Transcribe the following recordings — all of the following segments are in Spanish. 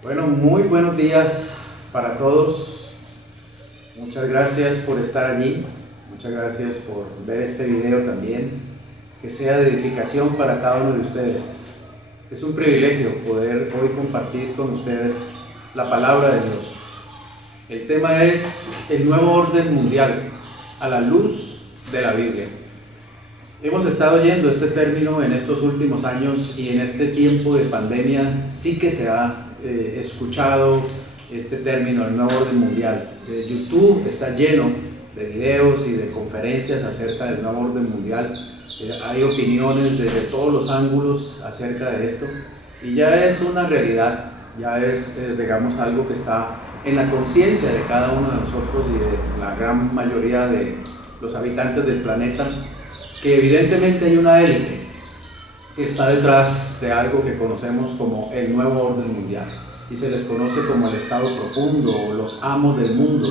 Bueno, muy buenos días para todos. Muchas gracias por estar allí. Muchas gracias por ver este video también. Que sea de edificación para cada uno de ustedes. Es un privilegio poder hoy compartir con ustedes la palabra de Dios. El tema es el nuevo orden mundial a la luz de la Biblia. Hemos estado oyendo este término en estos últimos años y en este tiempo de pandemia sí que se ha escuchado este término, el nuevo orden mundial. YouTube está lleno de videos y de conferencias acerca del nuevo orden mundial. Hay opiniones desde todos los ángulos acerca de esto y ya es una realidad, ya es, digamos, algo que está en la conciencia de cada uno de nosotros y de la gran mayoría de los habitantes del planeta, que evidentemente hay una élite que está detrás de algo que conocemos como el nuevo orden mundial y se les conoce como el Estado Profundo o los amos del mundo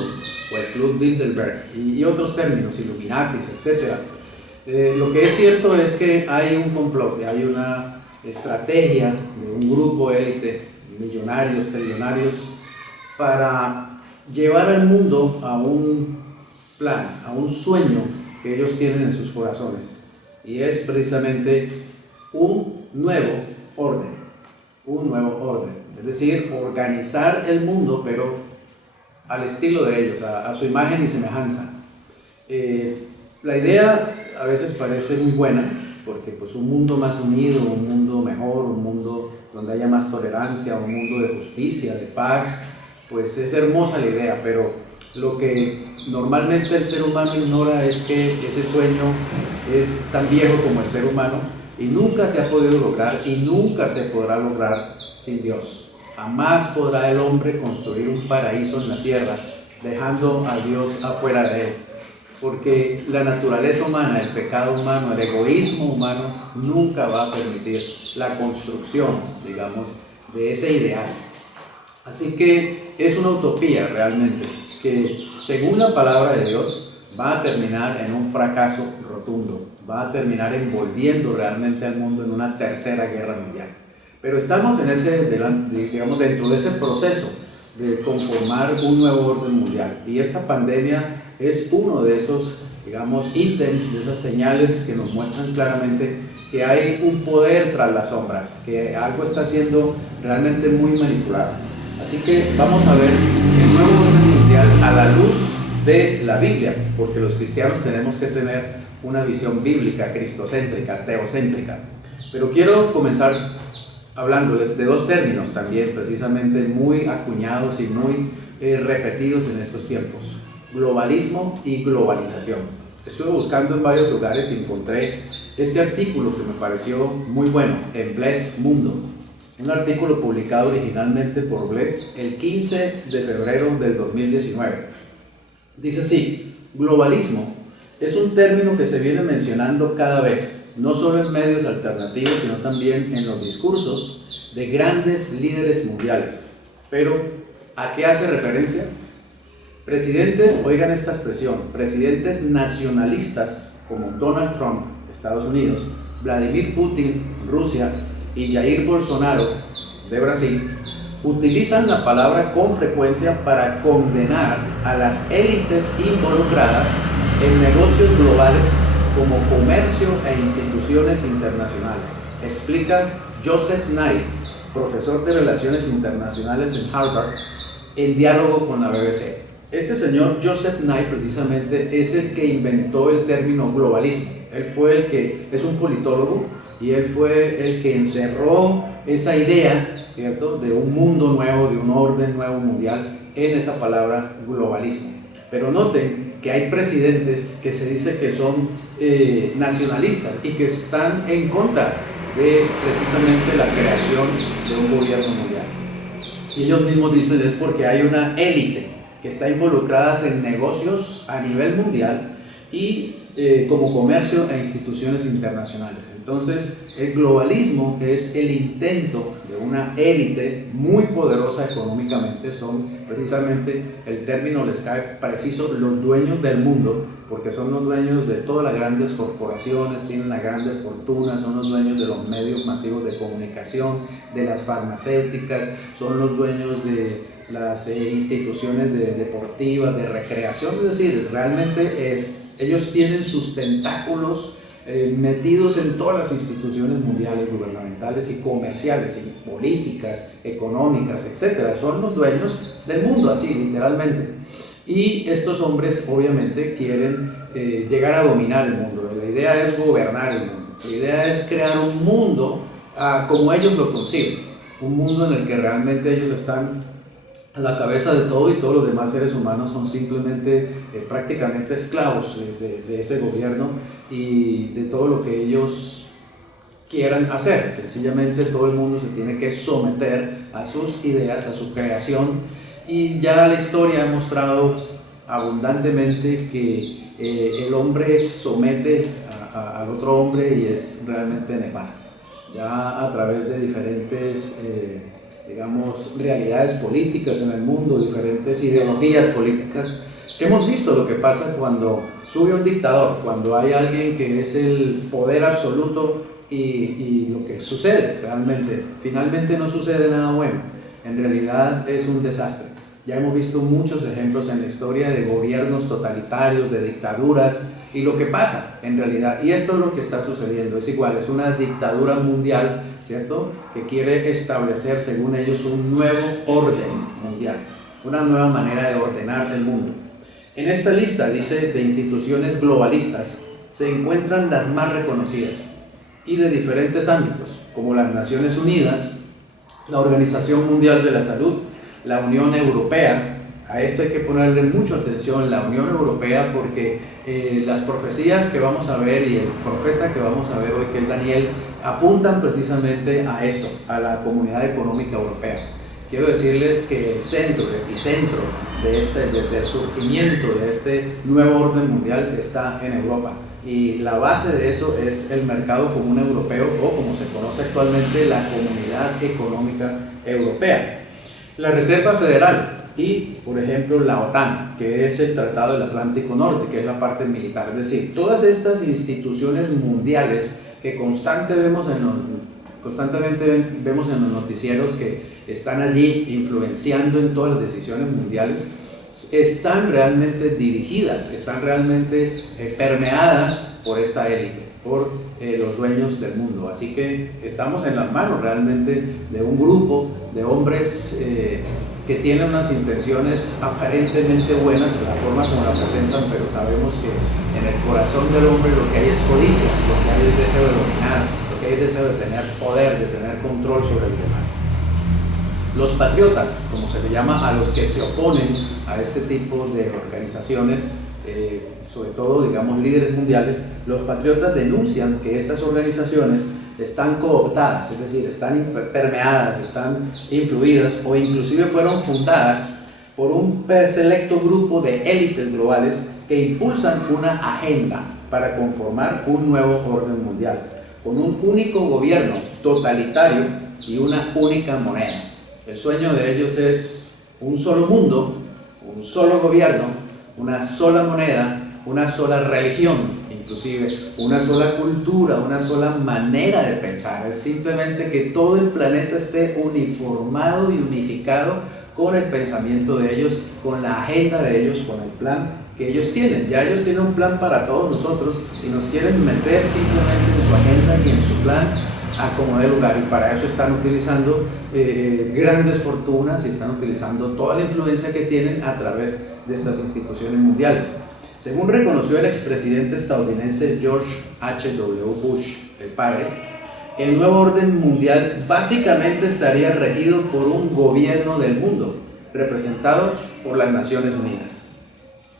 o el Club Bilderberg y otros términos, Illuminatis, etc. Lo que es cierto es que hay un complot, hay una estrategia de un grupo élite, millonarios, trillonarios, para llevar al mundo a un plan, a un sueño que ellos tienen en sus corazones, y es precisamente un nuevo orden, es decir, organizar el mundo pero al estilo de ellos, a su imagen y semejanza. La idea a veces parece muy buena, porque pues un mundo más unido, un mundo mejor, un mundo donde haya más tolerancia, un mundo de justicia, de paz, pues es hermosa la idea, pero lo que normalmente el ser humano ignora es que ese sueño es tan viejo como el ser humano y nunca se ha podido lograr y nunca se podrá lograr sin Dios. Jamás podrá el hombre construir un paraíso en la tierra dejando a Dios afuera de él, porque la naturaleza humana, el pecado humano, el egoísmo humano nunca va a permitir la construcción, digamos, de ese ideal. Así que es una utopía realmente, que según la palabra de Dios va a terminar en un fracaso rotundo, va a terminar envolviendo realmente al mundo en una tercera guerra mundial. Pero estamos en digamos, dentro de ese proceso de conformar un nuevo orden mundial, y esta pandemia es uno de esos, digamos, ítems, de esas señales que nos muestran claramente que hay un poder tras las sombras, que algo está siendo realmente muy manipulado. Así que vamos a ver el nuevo orden mundial a la luz de la Biblia, porque los cristianos tenemos que tener una visión bíblica, cristocéntrica, teocéntrica. Pero quiero comenzar hablándoles de dos términos también, precisamente muy acuñados y muy repetidos en estos tiempos: globalismo y globalización. Estuve buscando en varios lugares y encontré este artículo que me pareció muy bueno en Bless Mundo. Un artículo publicado originalmente por Bless el 15 de febrero del 2019. Dice así: globalismo es un término que se viene mencionando cada vez, no solo en medios alternativos, sino también en los discursos de grandes líderes mundiales. Pero, ¿a qué hace referencia? Presidentes, oigan esta expresión, presidentes nacionalistas como Donald Trump, Estados Unidos, Vladimir Putin, Rusia, y Jair Bolsonaro, de Brasil, utilizan la palabra con frecuencia para condenar a las élites involucradas en negocios globales como comercio e instituciones internacionales. Explica Joseph Nye, profesor de Relaciones Internacionales en Harvard, en diálogo con la BBC. Este señor Joseph Nye precisamente es el que inventó el término globalismo. Él fue el que, es un politólogo, y él fue el que encerró esa idea, ¿cierto?, de un mundo nuevo, de un orden nuevo mundial en esa palabra globalismo. Pero noten que hay presidentes que se dice que son nacionalistas y que están en contra de precisamente la creación de un gobierno mundial. Y ellos mismos dicen es porque hay una élite que está involucrada en negocios a nivel mundial y como comercio e instituciones internacionales. Entonces, el globalismo es el intento de una élite muy poderosa económicamente, son precisamente, el término les cae preciso, los dueños del mundo, porque son los dueños de todas las grandes corporaciones, tienen las grandes fortunas, son los dueños de los medios masivos de comunicación, de las farmacéuticas, son los dueños de las instituciones deportivas, de recreación, es decir, realmente ellos tienen sus tentáculos metidos en todas las instituciones mundiales, gubernamentales y comerciales, y políticas, económicas, etc. Son los dueños del mundo, así literalmente. Y estos hombres obviamente quieren llegar a dominar el mundo. La idea es gobernar el mundo. La idea es crear un mundo como ellos lo conciben. Un mundo en el que realmente ellos están a la cabeza de todo y todos los demás seres humanos son simplemente prácticamente esclavos de ese gobierno y de todo lo que ellos quieran hacer. Sencillamente todo el mundo se tiene que someter a sus ideas, a su creación, y ya la historia ha mostrado abundantemente que el hombre somete al otro hombre y es realmente nefasto. Ya a través de diferentes digamos, realidades políticas en el mundo, diferentes ideologías políticas, que hemos visto lo que pasa cuando sube un dictador, cuando hay alguien que es el poder absoluto y lo que sucede realmente, finalmente no sucede nada bueno, en realidad es un desastre. Ya hemos visto muchos ejemplos en la historia de gobiernos totalitarios, de dictaduras, y lo que pasa en realidad, y esto es lo que está sucediendo, es igual, es una dictadura mundial, ¿cierto?, que quiere establecer, según ellos, un nuevo orden mundial, una nueva manera de ordenar el mundo. En esta lista, dice, de instituciones globalistas, se encuentran las más reconocidas y de diferentes ámbitos, como las Naciones Unidas, la Organización Mundial de la Salud, la Unión Europea. A esto hay que ponerle mucha atención, la Unión Europea, porque las profecías que vamos a ver y el profeta que vamos a ver hoy, que es Daniel, apuntan precisamente a eso, a la Comunidad Económica Europea. Quiero decirles que el centro, el epicentro del surgimiento de este nuevo orden mundial está en Europa. Y la base de eso es el mercado común europeo, o como se conoce actualmente, la Comunidad Económica Europea. La Reserva Federal y, por ejemplo, la OTAN, que es el Tratado del Atlántico Norte, que es la parte militar. Es decir, todas estas instituciones mundiales que constantemente vemos en los noticieros que están allí influenciando en todas las decisiones mundiales, están realmente dirigidas, están realmente permeadas por esta élite, por los dueños del mundo. Así que estamos en las manos realmente de un grupo de hombres que tienen unas intenciones aparentemente buenas, la forma como la presentan, pero sabemos que en el corazón del hombre lo que hay es codicia, lo que hay es deseo de dominar, lo que hay es deseo de tener poder, de tener control sobre los demás. Los patriotas, como se le llama a los que se oponen a este tipo de organizaciones, sobre todo, digamos, líderes mundiales, los patriotas denuncian que estas organizaciones están cooptadas, es decir, están permeadas, están influidas o inclusive fueron fundadas por un selecto grupo de élites globales que impulsan una agenda para conformar un nuevo orden mundial, con un único gobierno totalitario y una única moneda. El sueño de ellos es un solo mundo, un solo gobierno, una sola moneda, una sola religión, inclusive una sola cultura, una sola manera de pensar. Es simplemente que todo el planeta esté uniformado y unificado con el pensamiento de ellos, con la agenda de ellos, con el plan que ellos tienen. Ya ellos tienen un plan para todos nosotros y nos quieren meter simplemente en su agenda y en su plan a como dé lugar, y para eso están utilizando grandes fortunas y están utilizando toda la influencia que tienen a través de estas instituciones mundiales. Según reconoció el expresidente estadounidense George H.W. Bush, el padre, el nuevo orden mundial básicamente estaría regido por un gobierno del mundo, representado por las Naciones Unidas.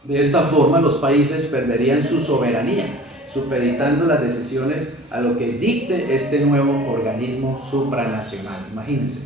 De esta forma, los países perderían su soberanía, supeditando las decisiones a lo que dicte este nuevo organismo supranacional. Imagínense,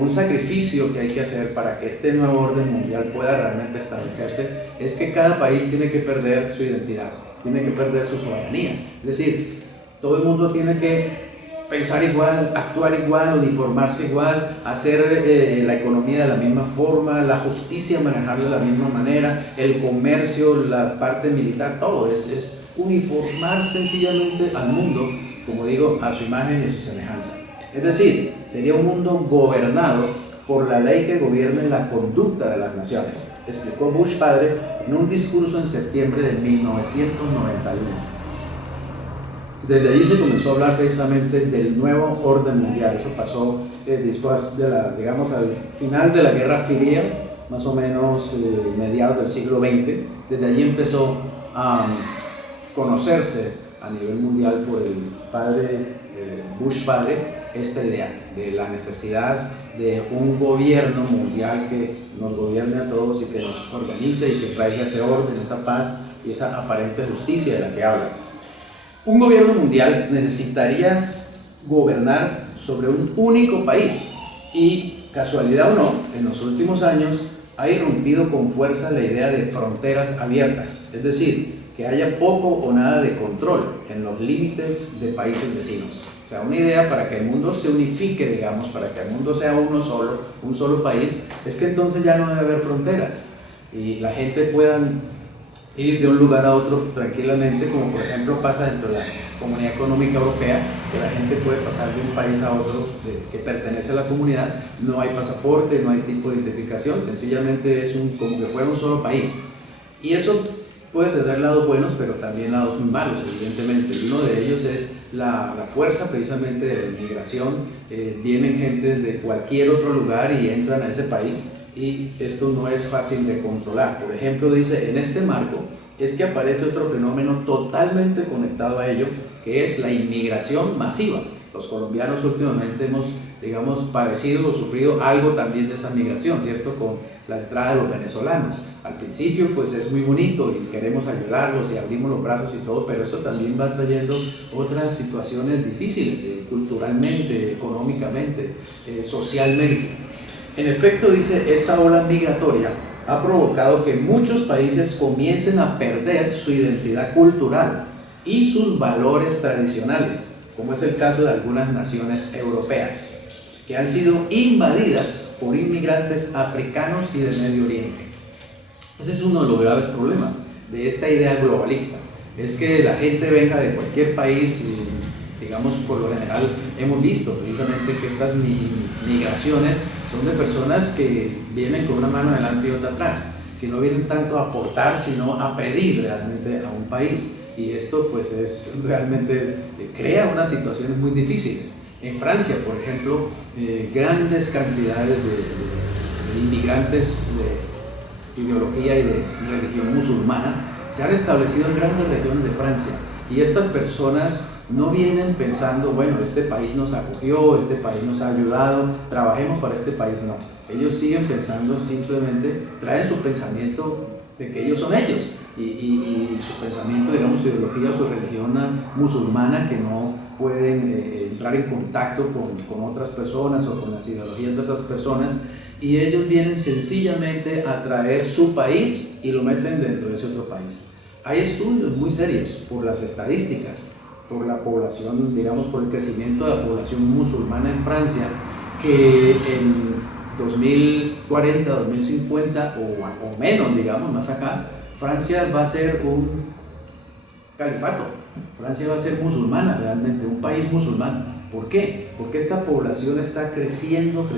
un sacrificio que hay que hacer para que este nuevo orden mundial pueda realmente establecerse es que cada país tiene que perder su identidad, tiene que perder su soberanía. Es decir, todo el mundo tiene que pensar igual, actuar igual, uniformarse igual, hacer la economía de la misma forma, la justicia manejarla de la misma manera, el comercio, la parte militar, todo es uniformar sencillamente al mundo, como digo, a su imagen y a su semejanza. Es decir, sería un mundo gobernado por la ley que gobierne la conducta de las naciones, explicó Bush padre en un discurso en septiembre de 1991. Desde allí se comenzó a hablar precisamente del nuevo orden mundial. Eso pasó después de digamos, al final de la Guerra Fría, más o menos mediados del siglo XX. Desde allí empezó a conocerse a nivel mundial por el padre Bush padre esta idea de la necesidad de un gobierno mundial que nos gobierne a todos y que nos organice y que traiga ese orden, esa paz y esa aparente justicia de la que habla. Un gobierno mundial necesitaría gobernar sobre un único país y, casualidad o no, en los últimos años ha irrumpido con fuerza la idea de fronteras abiertas, es decir, que haya poco o nada de control en los límites de países vecinos. O sea, una idea para que el mundo se unifique, digamos, para que el mundo sea uno solo, un solo país, es que entonces ya no debe haber fronteras y la gente pueda ir de un lugar a otro tranquilamente, como por ejemplo pasa dentro de la Comunidad Económica Europea, que la gente puede pasar de un país a otro que pertenece a la comunidad, no hay pasaporte, no hay tipo de identificación, sencillamente es como que fuera un solo país. Y eso puede tener lados buenos, pero también lados muy malos, evidentemente. Y uno de ellos es la fuerza precisamente de la inmigración. Vienen gentes de cualquier otro lugar y entran a ese país, y esto no es fácil de controlar. Por ejemplo, dice, en este marco es que aparece otro fenómeno totalmente conectado a ello, que es la inmigración masiva. Los colombianos últimamente hemos, digamos, padecido o sufrido algo también de esa migración, ¿cierto? Con la entrada de los venezolanos. Al principio pues es muy bonito y queremos ayudarlos y abrimos los brazos y todo, pero eso también va trayendo otras situaciones difíciles, culturalmente, económicamente, socialmente. En efecto, dice, esta ola migratoria ha provocado que muchos países comiencen a perder su identidad cultural y sus valores tradicionales, como es el caso de algunas naciones europeas, que han sido invadidas por inmigrantes africanos y del Medio Oriente. Ese es uno de los graves problemas de esta idea globalista, es que la gente venga de cualquier país y, digamos, por lo general hemos visto precisamente que estas migraciones son de personas que vienen con una mano adelante y otra atrás, que no vienen tanto a aportar, sino a pedir realmente a un país, y esto pues es realmente crea unas situaciones muy difíciles. En Francia, por ejemplo, grandes cantidades de inmigrantes de ideología y de religión musulmana se han establecido en grandes regiones de Francia, y estas personas no vienen pensando, bueno, este país nos acogió, este país nos ha ayudado, trabajemos para este país, no. Ellos siguen pensando, simplemente traen su pensamiento de que ellos son ellos, y su pensamiento, digamos, su ideología, su religión musulmana, que no pueden entrar en contacto con otras personas o con las ideologías de otras personas, y ellos vienen sencillamente a traer su país y lo meten dentro de ese otro país. Hay estudios muy serios por las estadísticas, por la población, digamos, por el crecimiento de la población musulmana en Francia, que en 2040, 2050 o menos, digamos, más acá, Francia va a ser un califato, Francia va a ser musulmana realmente, un país musulmán. ¿Por qué? Porque esta población está creciendo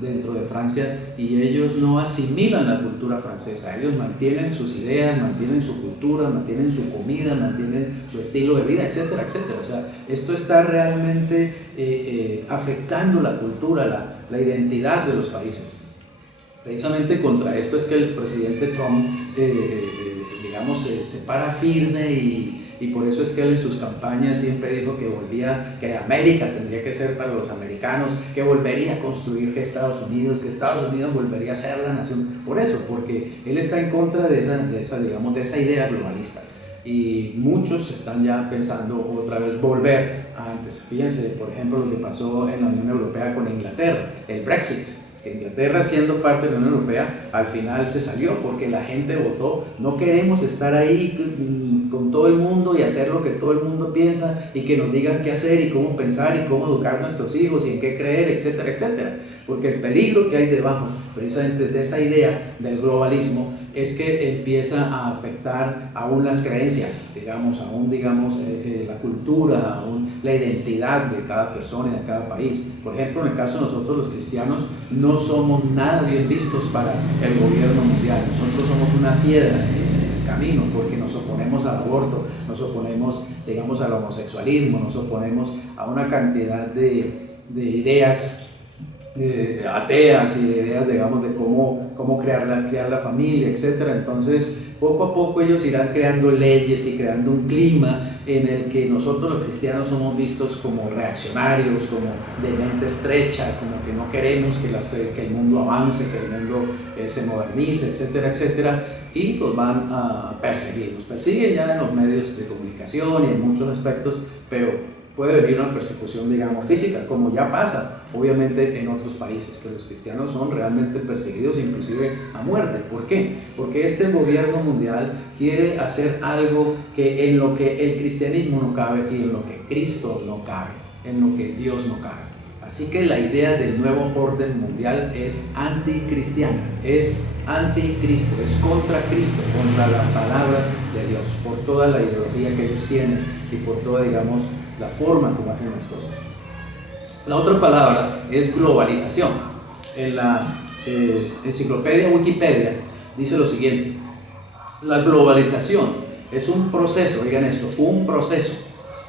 dentro de Francia, y ellos no asimilan la cultura francesa, ellos mantienen sus ideas, mantienen su cultura, mantienen su comida, mantienen su estilo de vida, etcétera, etcétera. O sea, esto está realmente afectando la cultura, la identidad de los países. Precisamente contra esto es que el presidente Trump, digamos, se para firme, y por eso es que él en sus campañas siempre dijo que América tendría que ser para los americanos, que volvería a construir Estados Unidos, que Estados Unidos volvería a ser la nación. Por eso, porque él está en contra de esa idea globalista. Y muchos están ya pensando otra vez volver a antes. Fíjense, por ejemplo, lo que pasó en la Unión Europea con Inglaterra, el Brexit. que Inglaterra, siendo parte de la Unión Europea, al final se salió porque la gente votó: no queremos estar ahí con todo el mundo y hacer lo que todo el mundo piensa y que nos digan qué hacer y cómo pensar y cómo educar a nuestros hijos y en qué creer, etcétera, etcétera. Porque el peligro que hay debajo, precisamente de esa idea del globalismo, es que empieza a afectar aún las creencias, aún la cultura, aún la identidad de cada persona y de cada país. Por ejemplo, en el caso de nosotros los cristianos, no somos nada bien vistos para el gobierno mundial. Nosotros somos una piedra en el camino porque nos oponemos al aborto, nos oponemos, al homosexualismo, nos oponemos a una cantidad de ideas ateas y de ideas, de cómo crear la familia, etc. Entonces, poco a poco ellos irán creando leyes y creando un clima en el que nosotros los cristianos somos vistos como reaccionarios, como de mente estrecha, como que no queremos que el mundo avance, que el mundo se modernice, etcétera, etcétera, y nos van a perseguir. Nos persiguen ya en los medios de comunicación y en muchos aspectos, pero puede venir una persecución, física, como ya pasa, obviamente, en otros países, que los cristianos son realmente perseguidos, inclusive a muerte. ¿Por qué? Porque este gobierno mundial quiere hacer algo en lo que el cristianismo no cabe y en lo que Cristo no cabe, en lo que Dios no cabe. Así que la idea del nuevo orden mundial es anticristiana, es anticristo, es contra Cristo, contra la palabra de Dios, por toda la ideología que ellos tienen y por toda, la forma como hacen las cosas. La otra palabra es globalización. En la enciclopedia Wikipedia dice lo siguiente: la globalización es un proceso, oigan esto, un proceso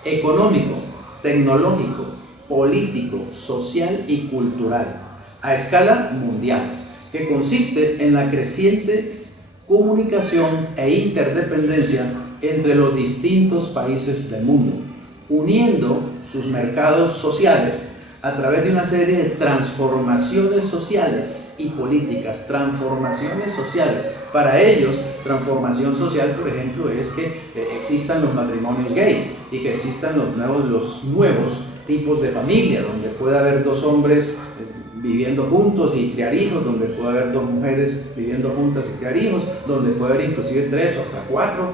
económico, tecnológico, político, social y cultural a escala mundial, que consiste en la creciente comunicación e interdependencia entre los distintos países del mundo, uniendo sus mercados sociales a través de una serie de transformaciones sociales y políticas. Transformaciones sociales. Para ellos, transformación social, por ejemplo, es que existan los matrimonios gays y que existan los nuevos tipos de familia, donde puede haber dos hombres viviendo juntos y criar hijos, donde puede haber dos mujeres viviendo juntas y criar hijos, donde puede haber inclusive 3 o hasta 4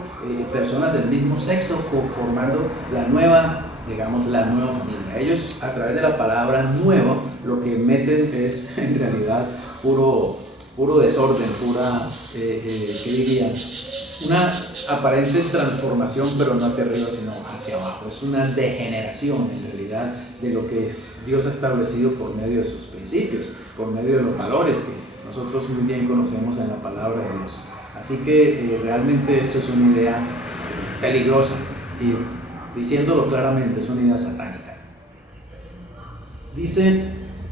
personas del mismo sexo formando la nueva familia. Ellos, a través de la palabra nuevo, lo que meten es en realidad puro desorden, una aparente transformación, pero no hacia arriba sino hacia abajo. Es una degeneración en realidad de lo que Dios ha establecido por medio de sus principios, por medio de los valores que nosotros muy bien conocemos en la palabra de Dios. Así que realmente esto es una idea peligrosa y, diciéndolo claramente, es una idea satánica. Dice: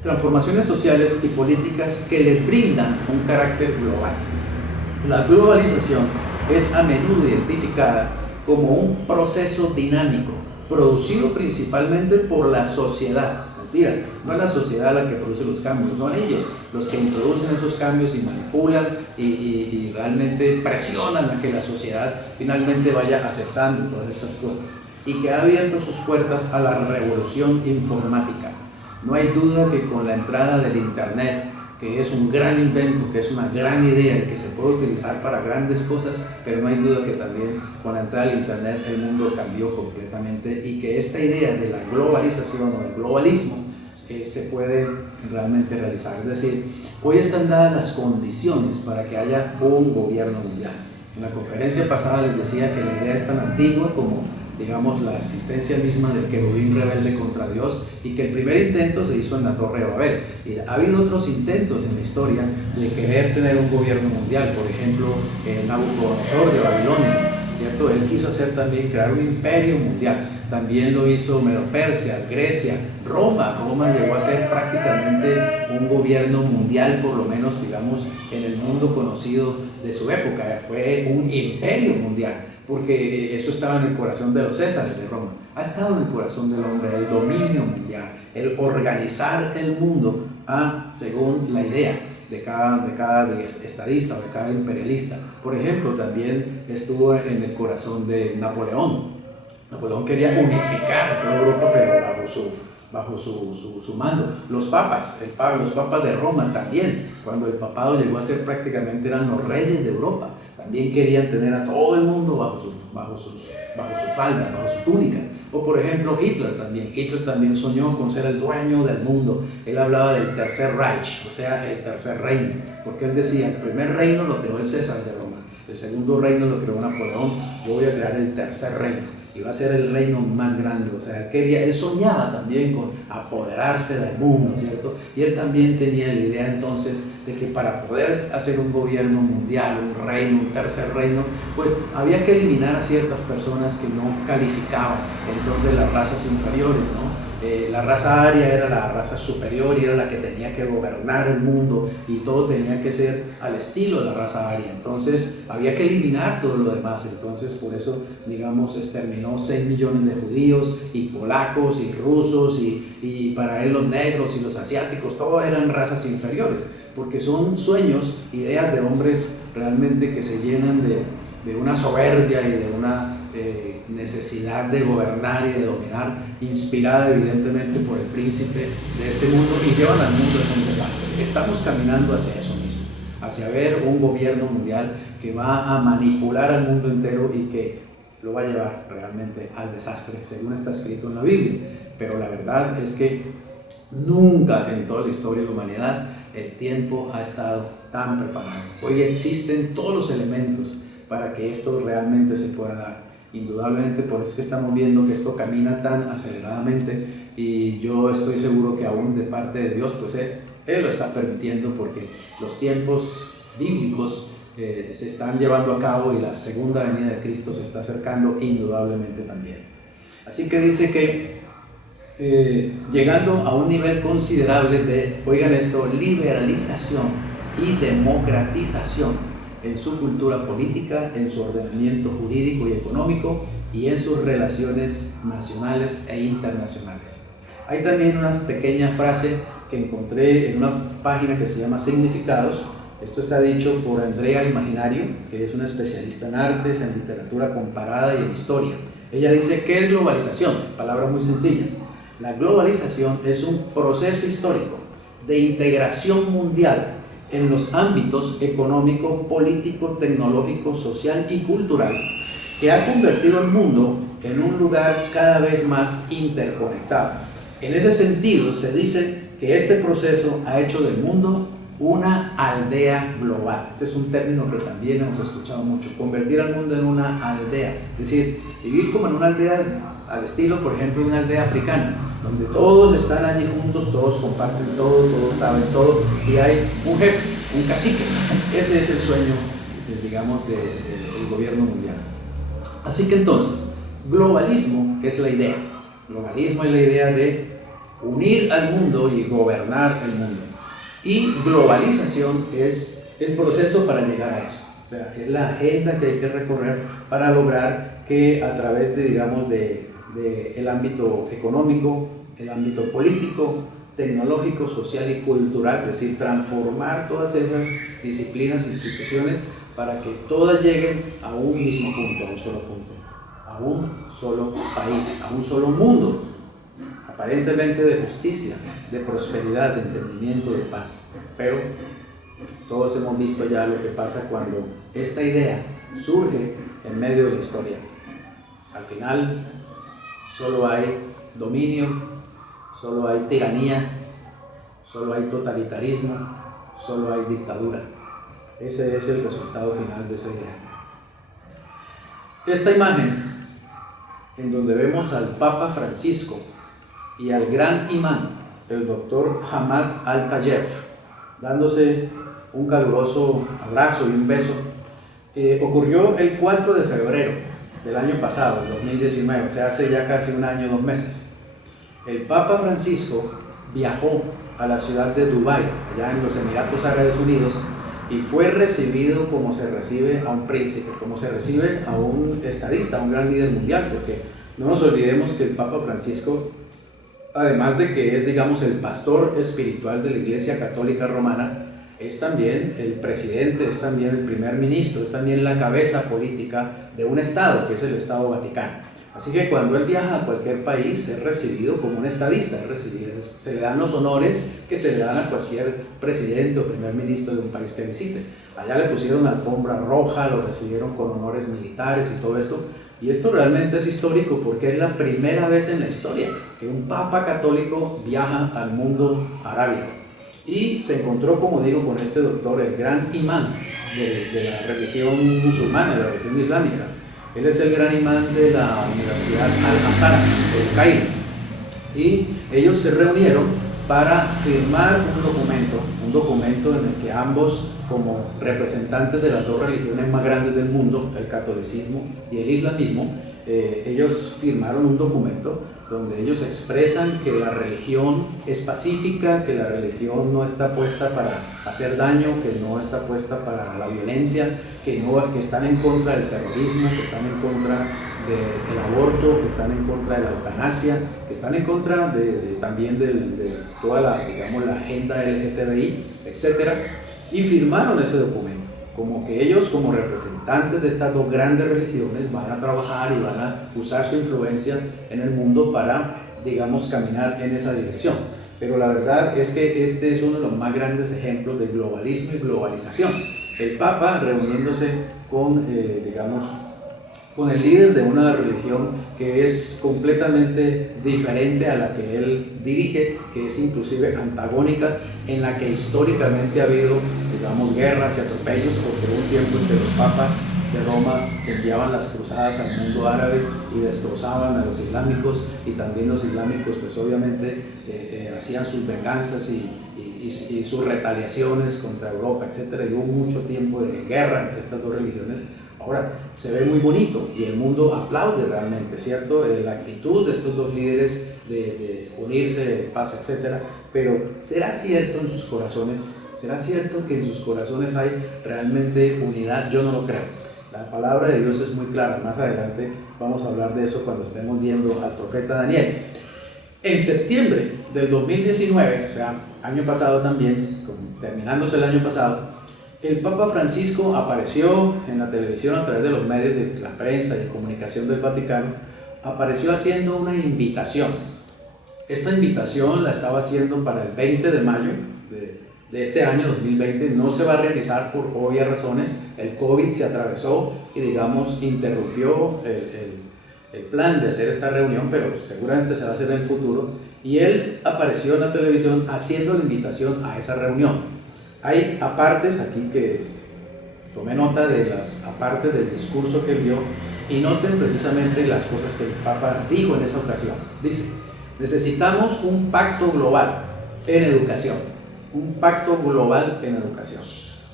transformaciones sociales y políticas que les brindan un carácter global. La globalización es a menudo identificada como un proceso dinámico, producido principalmente por la sociedad. Mentira, no es la sociedad la que produce los cambios, son ellos los que introducen esos cambios y manipulan y realmente presionan a que la sociedad finalmente vaya aceptando todas estas cosas, y que ha abierto sus puertas a la revolución informática. No hay duda que con la entrada del Internet, que es un gran invento, que es una gran idea, que se puede utilizar para grandes cosas, pero no hay duda que también con la entrada del Internet el mundo cambió completamente, y que esta idea de la globalización o del globalismo se puede realmente realizar. Es decir, hoy están dadas las condiciones para que haya un gobierno mundial. En la conferencia pasada les decía que la idea es tan antigua como la existencia misma del querubín rebelde contra Dios, y que el primer intento se hizo en la Torre de Babel. Y ha habido otros intentos en la historia de querer tener un gobierno mundial. Por ejemplo, Nabucodonosor de Babilonia, ¿cierto? Él quiso crear un imperio mundial. También lo hizo Medo-Persia, Grecia, Roma. Roma llegó a ser prácticamente un gobierno mundial, por lo menos en el mundo conocido de su época. Fue un imperio mundial, porque eso estaba en el corazón de los Césares de Roma. Ha estado en el corazón del hombre el dominio mundial, el organizar el mundo según la idea de cada estadista o de cada imperialista. Por ejemplo, también estuvo en el corazón de Napoleón. Napoleón quería unificar a toda Europa, pero bajo su mando. Los papas, los papas de Roma también, cuando el papado llegó a ser prácticamente, eran los reyes de Europa, también querían tener a todo el mundo bajo su falda, bajo su túnica. O por ejemplo Hitler también soñó con ser el dueño del mundo. Él hablaba del tercer Reich, o sea, el tercer reino, porque él decía, el primer reino lo creó el César de Roma, el segundo reino lo creó Napoleón, yo voy a crear el tercer reino y va a ser el reino más grande. O sea, él soñaba también con apoderarse del mundo, ¿cierto? Y él también tenía la idea entonces de que para poder hacer un gobierno mundial, un reino, un tercer reino, pues había que eliminar a ciertas personas que no calificaban, entonces las razas inferiores, ¿no? La raza aria era la raza superior y era la que tenía que gobernar el mundo, y todo tenía que ser al estilo de la raza aria. Entonces había que eliminar todo lo demás. Entonces por eso, digamos, exterminó 6 millones de judíos y polacos y rusos, y para él los negros y los asiáticos, todos eran razas inferiores, porque son sueños, ideas de hombres realmente que se llenan de una soberbia y de una necesidad de gobernar y de dominar, inspirada evidentemente por el príncipe de este mundo, y llevan al mundo a un desastre. Estamos caminando hacia eso mismo, hacia ver un gobierno mundial que va a manipular al mundo entero y que lo va a llevar realmente al desastre, según está escrito en la Biblia. Pero la verdad es que nunca en toda la historia de la humanidad el tiempo ha estado tan preparado. Hoy existen todos los elementos para que esto realmente se pueda dar. Indudablemente, por eso es que estamos viendo que esto camina tan aceleradamente, y yo estoy seguro que aún de parte de Dios, pues Él lo está permitiendo, porque los tiempos bíblicos se están llevando a cabo y la segunda venida de Cristo se está acercando indudablemente también. Así que dice que llegando a un nivel considerable de, oigan esto, liberalización y democratización en su cultura política, en su ordenamiento jurídico y económico, y en sus relaciones nacionales e internacionales. Hay también una pequeña frase que encontré en una página que se llama Significados. Esto está dicho por Andrea Imaginario, que es una especialista en artes, en literatura comparada y en historia. Ella dice, ¿qué es globalización? Palabras muy sencillas. La globalización es un proceso histórico de integración mundial en los ámbitos económico, político, tecnológico, social y cultural, que ha convertido el mundo en un lugar cada vez más interconectado. En ese sentido, se dice que este proceso ha hecho del mundo una aldea global. Este es un término que también hemos escuchado mucho, convertir al mundo en una aldea, es decir, vivir como en una aldea al estilo, por ejemplo, de una aldea africana, donde todos están allí juntos, todos comparten todo, todos saben todo, y hay un jefe, un cacique. Ese es el sueño, digamos, del gobierno mundial. Así que entonces, globalismo es la idea. Globalismo es la idea de unir al mundo y gobernar el mundo. Y globalización es el proceso para llegar a eso. O sea, es la agenda que hay que recorrer para lograr que a través de, digamos, el ámbito económico, el ámbito político, tecnológico, social y cultural, es decir, transformar todas esas disciplinas e instituciones para que todas lleguen a un mismo punto, a un solo punto, a un solo país, a un solo mundo, aparentemente de justicia, de prosperidad, de entendimiento, de paz. Pero todos hemos visto ya lo que pasa cuando esta idea surge en medio de la historia. Al final solo hay dominio, solo hay tiranía, solo hay totalitarismo, solo hay dictadura. Ese es el resultado final de esa idea. Esta imagen, en donde vemos al Papa Francisco y al gran imán, el doctor Hamad Al-Tayeb, dándose un caluroso abrazo y un beso, ocurrió el 4 de febrero del año pasado, 2019, o sea, hace ya casi un año, 2 meses. El Papa Francisco viajó a la ciudad de Dubái, allá en los Emiratos Árabes Unidos, y fue recibido como se recibe a un príncipe, como se recibe a un estadista, a un gran líder mundial, porque no nos olvidemos que el Papa Francisco, además de que es, digamos, el pastor espiritual de la Iglesia Católica Romana, es también el presidente, es también el primer ministro, es también la cabeza política de un Estado, que es el Estado Vaticano. Así que cuando él viaja a cualquier país es recibido como un estadista, se le dan los honores que se le dan a cualquier presidente o primer ministro de un país que visite. Allá le pusieron alfombra roja, lo recibieron con honores militares y todo esto. Y esto realmente es histórico porque es la primera vez en la historia que un papa católico viaja al mundo arábigo. Y se encontró, como digo, con este doctor, el gran imán de la religión musulmana, de la religión islámica. Él es el gran imán de la Universidad Al-Azhar, de Cairo. Y ellos se reunieron para firmar un documento en el que ambos, como representantes de las dos religiones más grandes del mundo, el catolicismo y el islamismo, ellos firmaron un documento donde ellos expresan que la religión es pacífica, que la religión no está puesta para hacer daño, que no está puesta para la violencia, que están en contra del terrorismo, que están en contra del aborto, que están en contra de la eutanasia, que están en contra también de toda la agenda LGTBI, etc. Y firmaron ese documento, como que ellos, como representantes de estas dos grandes religiones, van a trabajar y van a usar su influencia en el mundo para, digamos, caminar en esa dirección. Pero la verdad es que este es uno de los más grandes ejemplos de globalismo y globalización. El Papa reuniéndose con, con el líder de una religión que es completamente diferente a la que él dirige, que es inclusive antagónica, en la que históricamente ha habido, digamos, guerras y atropellos, porque hubo un tiempo en que los papas de Roma enviaban las cruzadas al mundo árabe y destrozaban a los islámicos, y también los islámicos pues obviamente hacían sus venganzas y sus retaliaciones contra Europa, etc. Y hubo mucho tiempo de guerra entre estas dos religiones. Ahora, se ve muy bonito y el mundo aplaude realmente, ¿cierto? La actitud de estos dos líderes de unirse, paz, etc. Pero ¿será cierto en sus corazones? ¿Será cierto que en sus corazones hay realmente unidad? Yo no lo creo. La palabra de Dios es muy clara. Más adelante vamos a hablar de eso cuando estemos viendo al profeta Daniel. En septiembre del 2019, o sea, año pasado también, terminándose el año pasado, el Papa Francisco apareció en la televisión a través de los medios de la prensa y de comunicación del Vaticano, apareció haciendo una invitación. Esta invitación la estaba haciendo para el 20 de mayo de este año 2020, no se va a realizar por obvias razones. El COVID se atravesó y, digamos, interrumpió el plan de hacer esta reunión, pero seguramente se va a hacer en el futuro. Y él apareció en la televisión haciendo la invitación a esa reunión. Hay apartes aquí que tomé nota de las apartes del discurso que él dio, y noten precisamente las cosas que el Papa dijo en esa ocasión. Dice: necesitamos un pacto global en educación, un pacto global en educación.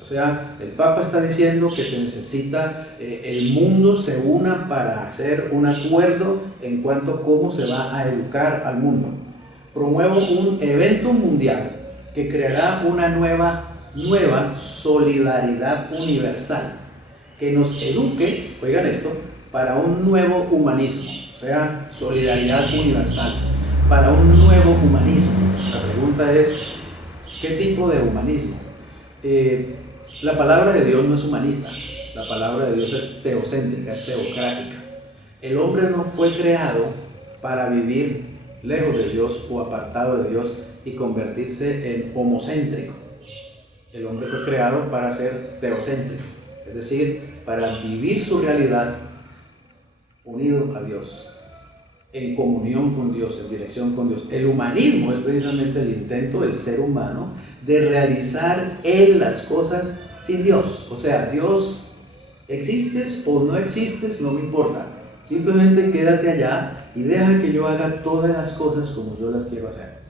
O sea, el Papa está diciendo que se necesita, el mundo se una para hacer un acuerdo en cuanto a cómo se va a educar al mundo. Promuevo un evento mundial que creará una nueva solidaridad universal, que nos eduque, oigan esto, para un nuevo humanismo. O sea, solidaridad universal para un nuevo humanismo. La pregunta es, ¿qué tipo de humanismo? La palabra de Dios no es humanista, la palabra de Dios es teocéntrica, es teocrática. El hombre no fue creado para vivir lejos de Dios o apartado de Dios y convertirse en homocéntrico. El hombre fue creado para ser teocéntrico, es decir, para vivir su realidad unido a Dios, en comunión con Dios, en dirección con Dios. El humanismo es precisamente el intento del ser humano de realizar él las cosas sin Dios. O sea, Dios, existes o no existes, no me importa. Simplemente quédate allá y deja que yo haga todas las cosas como yo las quiero hacer.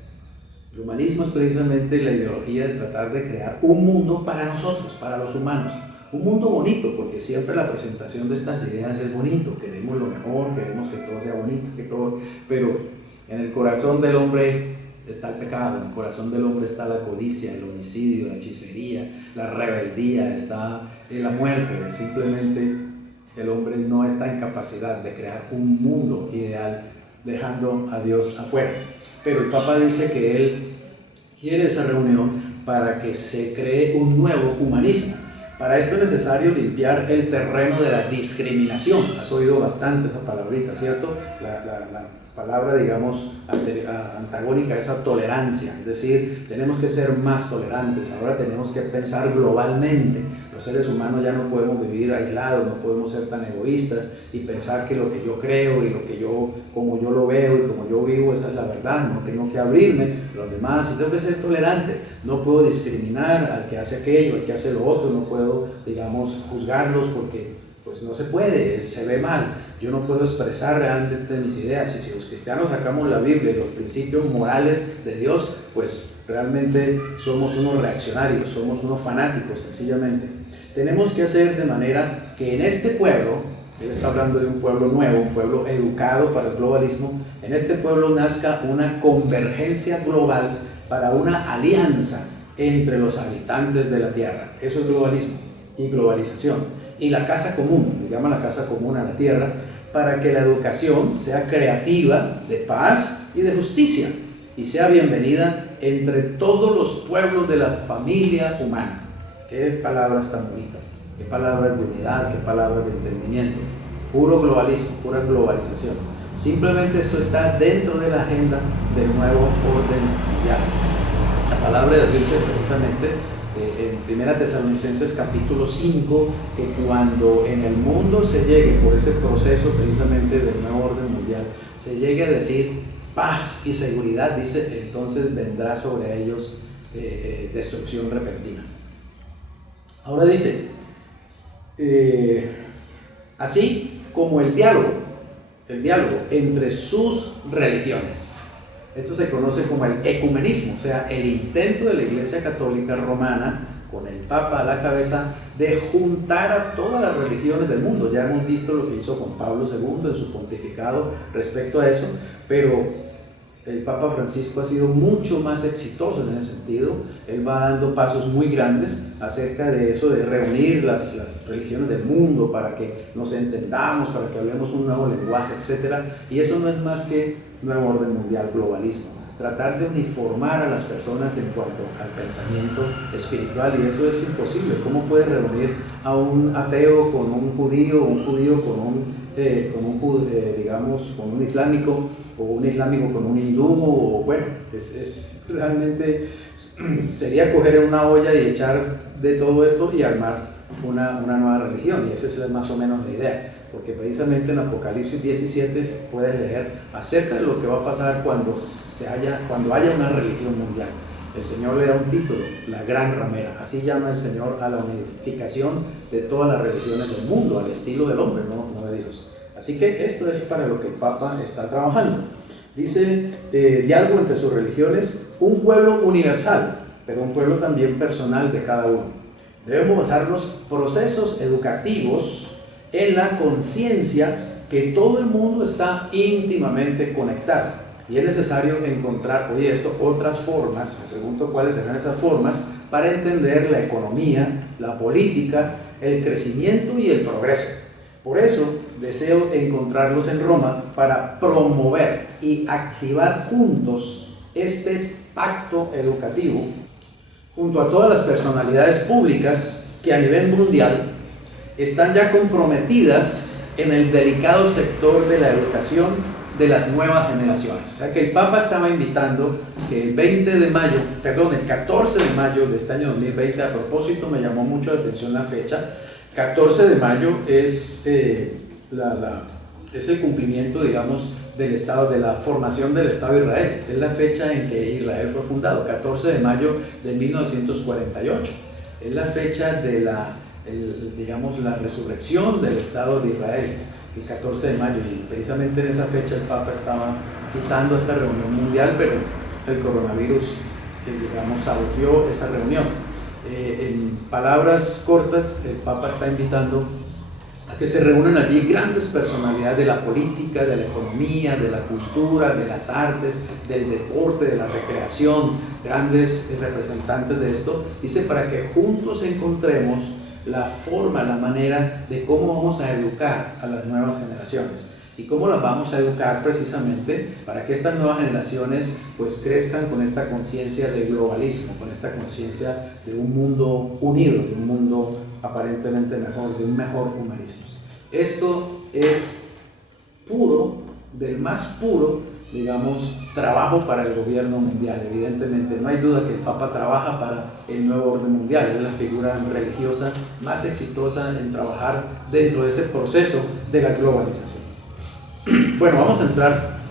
El humanismo es precisamente la ideología de tratar de crear un mundo para nosotros, para los humanos. Un mundo bonito, porque siempre la presentación de estas ideas es bonito, queremos lo mejor, queremos que todo sea bonito, pero en el corazón del hombre está el pecado, en el corazón del hombre está la codicia, el homicidio, la hechicería, la rebeldía, está la muerte. Simplemente el hombre no está en capacidad de crear un mundo ideal dejando a Dios afuera. Pero el Papa dice que él quiere esa reunión para que se cree un nuevo humanismo, Para esto es necesario limpiar el terreno de la discriminación. Has oído bastante esa palabrita, ¿cierto? La palabra, digamos, antagónica a esa tolerancia. Es decir, tenemos que ser más tolerantes. Ahora tenemos que pensar globalmente. Los seres humanos ya no podemos vivir aislados, no podemos ser tan egoístas y pensar que lo que yo creo y lo que como yo lo veo y como yo vivo, esa es la verdad. No tengo que abrirme a los demás y tengo que ser tolerante. No puedo discriminar al que hace aquello, al que hace lo otro. No puedo, digamos, juzgarlos porque pues no se puede, se ve mal. Yo no puedo expresar realmente mis ideas. Y si los cristianos sacamos la Biblia y los principios morales de Dios, pues realmente somos unos reaccionarios, somos unos fanáticos, sencillamente. Tenemos que hacer de manera que en este pueblo, él está hablando de un pueblo nuevo, un pueblo educado para el globalismo, en este pueblo nazca una convergencia global para una alianza entre los habitantes de la tierra. Eso es globalismo y globalización. Y la casa común, le llaman la casa común a la tierra, para que la educación sea creativa, de paz y de justicia, y sea bienvenida entre todos los pueblos de la familia humana. Qué palabras tan bonitas, qué palabras de unidad, qué palabras de entendimiento. Puro globalismo, pura globalización. Simplemente eso está dentro de la agenda del nuevo orden mundial. La palabra de Dios dice precisamente en 1 Tesalonicenses capítulo 5 que cuando en el mundo se llegue por ese proceso precisamente del nuevo orden mundial, se llegue a decir paz y seguridad, dice, entonces vendrá sobre ellos destrucción repentina. Ahora dice, así como el diálogo entre sus religiones. Esto se conoce como el ecumenismo, o sea, el intento de la Iglesia Católica Romana, con el Papa a la cabeza, de juntar a todas las religiones del mundo. Ya hemos visto lo que hizo con Pablo II en su pontificado respecto a eso, pero el Papa Francisco ha sido mucho más exitoso en ese sentido. Él va dando pasos muy grandes acerca de eso, de reunir las religiones del mundo para que nos entendamos, para que hablemos un nuevo lenguaje, etc. Y eso no es más que nuevo orden mundial, globalismo. Tratar de uniformar a las personas en cuanto al pensamiento espiritual, y eso es imposible. ¿Cómo puede reunir a un ateo con un judío, un judío con un islámico, o un islámico con un hindú? O bueno, realmente sería coger en una olla y echar de todo esto y armar una nueva religión, y esa es más o menos la idea. Porque precisamente en Apocalipsis 17 se puede leer acerca de lo que va a pasar cuando haya una religión mundial. El Señor le da un título, la gran ramera. Así llama el Señor a la unificación de todas las religiones del mundo, al estilo del hombre, no de Dios. Así que esto es para lo que el Papa está trabajando. Dice, diálogo entre sus religiones, un pueblo universal, pero un pueblo también personal de cada uno. Debemos basar los procesos educativos en la conciencia que todo el mundo está íntimamente conectado, y es necesario encontrar, otras formas. Me pregunto cuáles serán esas formas para entender la economía, la política, el crecimiento y el progreso. Por eso deseo encontrarlos en Roma para promover y activar juntos este pacto educativo junto a todas las personalidades públicas que a nivel mundial están ya comprometidas en el delicado sector de la educación de las nuevas generaciones. O sea que el Papa estaba invitando que el 14 de mayo de este año 2020, a propósito me llamó mucho la atención la fecha, 14 de mayo es el cumplimiento, digamos, del Estado, de la formación del Estado de Israel. Es la fecha en que Israel fue fundado, 14 de mayo de 1948. Es la fecha de la resurrección del Estado de Israel, el 14 de mayo, y precisamente en esa fecha el Papa estaba citando esta reunión mundial, pero el coronavirus, saboteó esa reunión. En palabras cortas, el Papa está invitando a que se reúnan allí grandes personalidades de la política, de la economía, de la cultura, de las artes, del deporte, de la recreación, grandes representantes de esto, dice, para que juntos encontremos la forma, la manera de cómo vamos a educar a las nuevas generaciones y cómo las vamos a educar precisamente para que estas nuevas generaciones pues crezcan con esta conciencia de globalismo, con esta conciencia de un mundo unido, de un mundo aparentemente mejor, de un mejor humanismo. Esto es puro, del más puro, digamos, trabajo para el gobierno mundial. Evidentemente, no hay duda que el Papa trabaja para el nuevo orden mundial. Es la figura religiosa más exitosa en trabajar dentro de ese proceso de la globalización. Bueno, vamos a entrar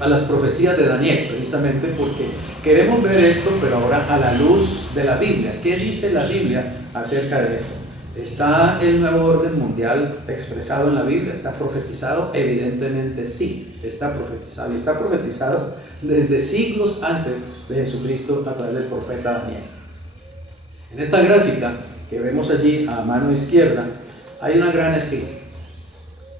a las profecías de Daniel, precisamente porque queremos ver esto, pero ahora a la luz de la Biblia. ¿Qué dice la Biblia acerca de esto? ¿Está el nuevo orden mundial expresado en la Biblia? ¿Está profetizado? Evidentemente sí, está profetizado. Y está profetizado desde siglos antes de Jesucristo a través del profeta Daniel. En esta gráfica que vemos allí a mano izquierda hay una gran esfera.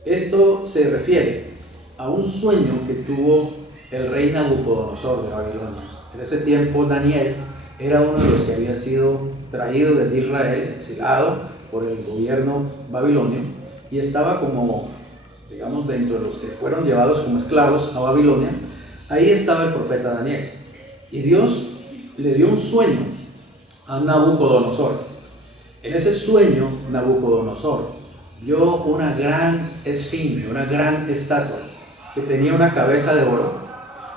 Esto se refiere a un sueño que tuvo el rey Nabucodonosor de Babilonia. En ese tiempo Daniel era uno de los que había sido traído desde Israel, exilado por el gobierno babilonio, y estaba como, digamos, dentro de los que fueron llevados como esclavos a Babilonia. Ahí estaba el profeta Daniel, y Dios le dio un sueño a Nabucodonosor. En ese sueño, Nabucodonosor vio una gran esfinge, una gran estatua, que tenía una cabeza de oro,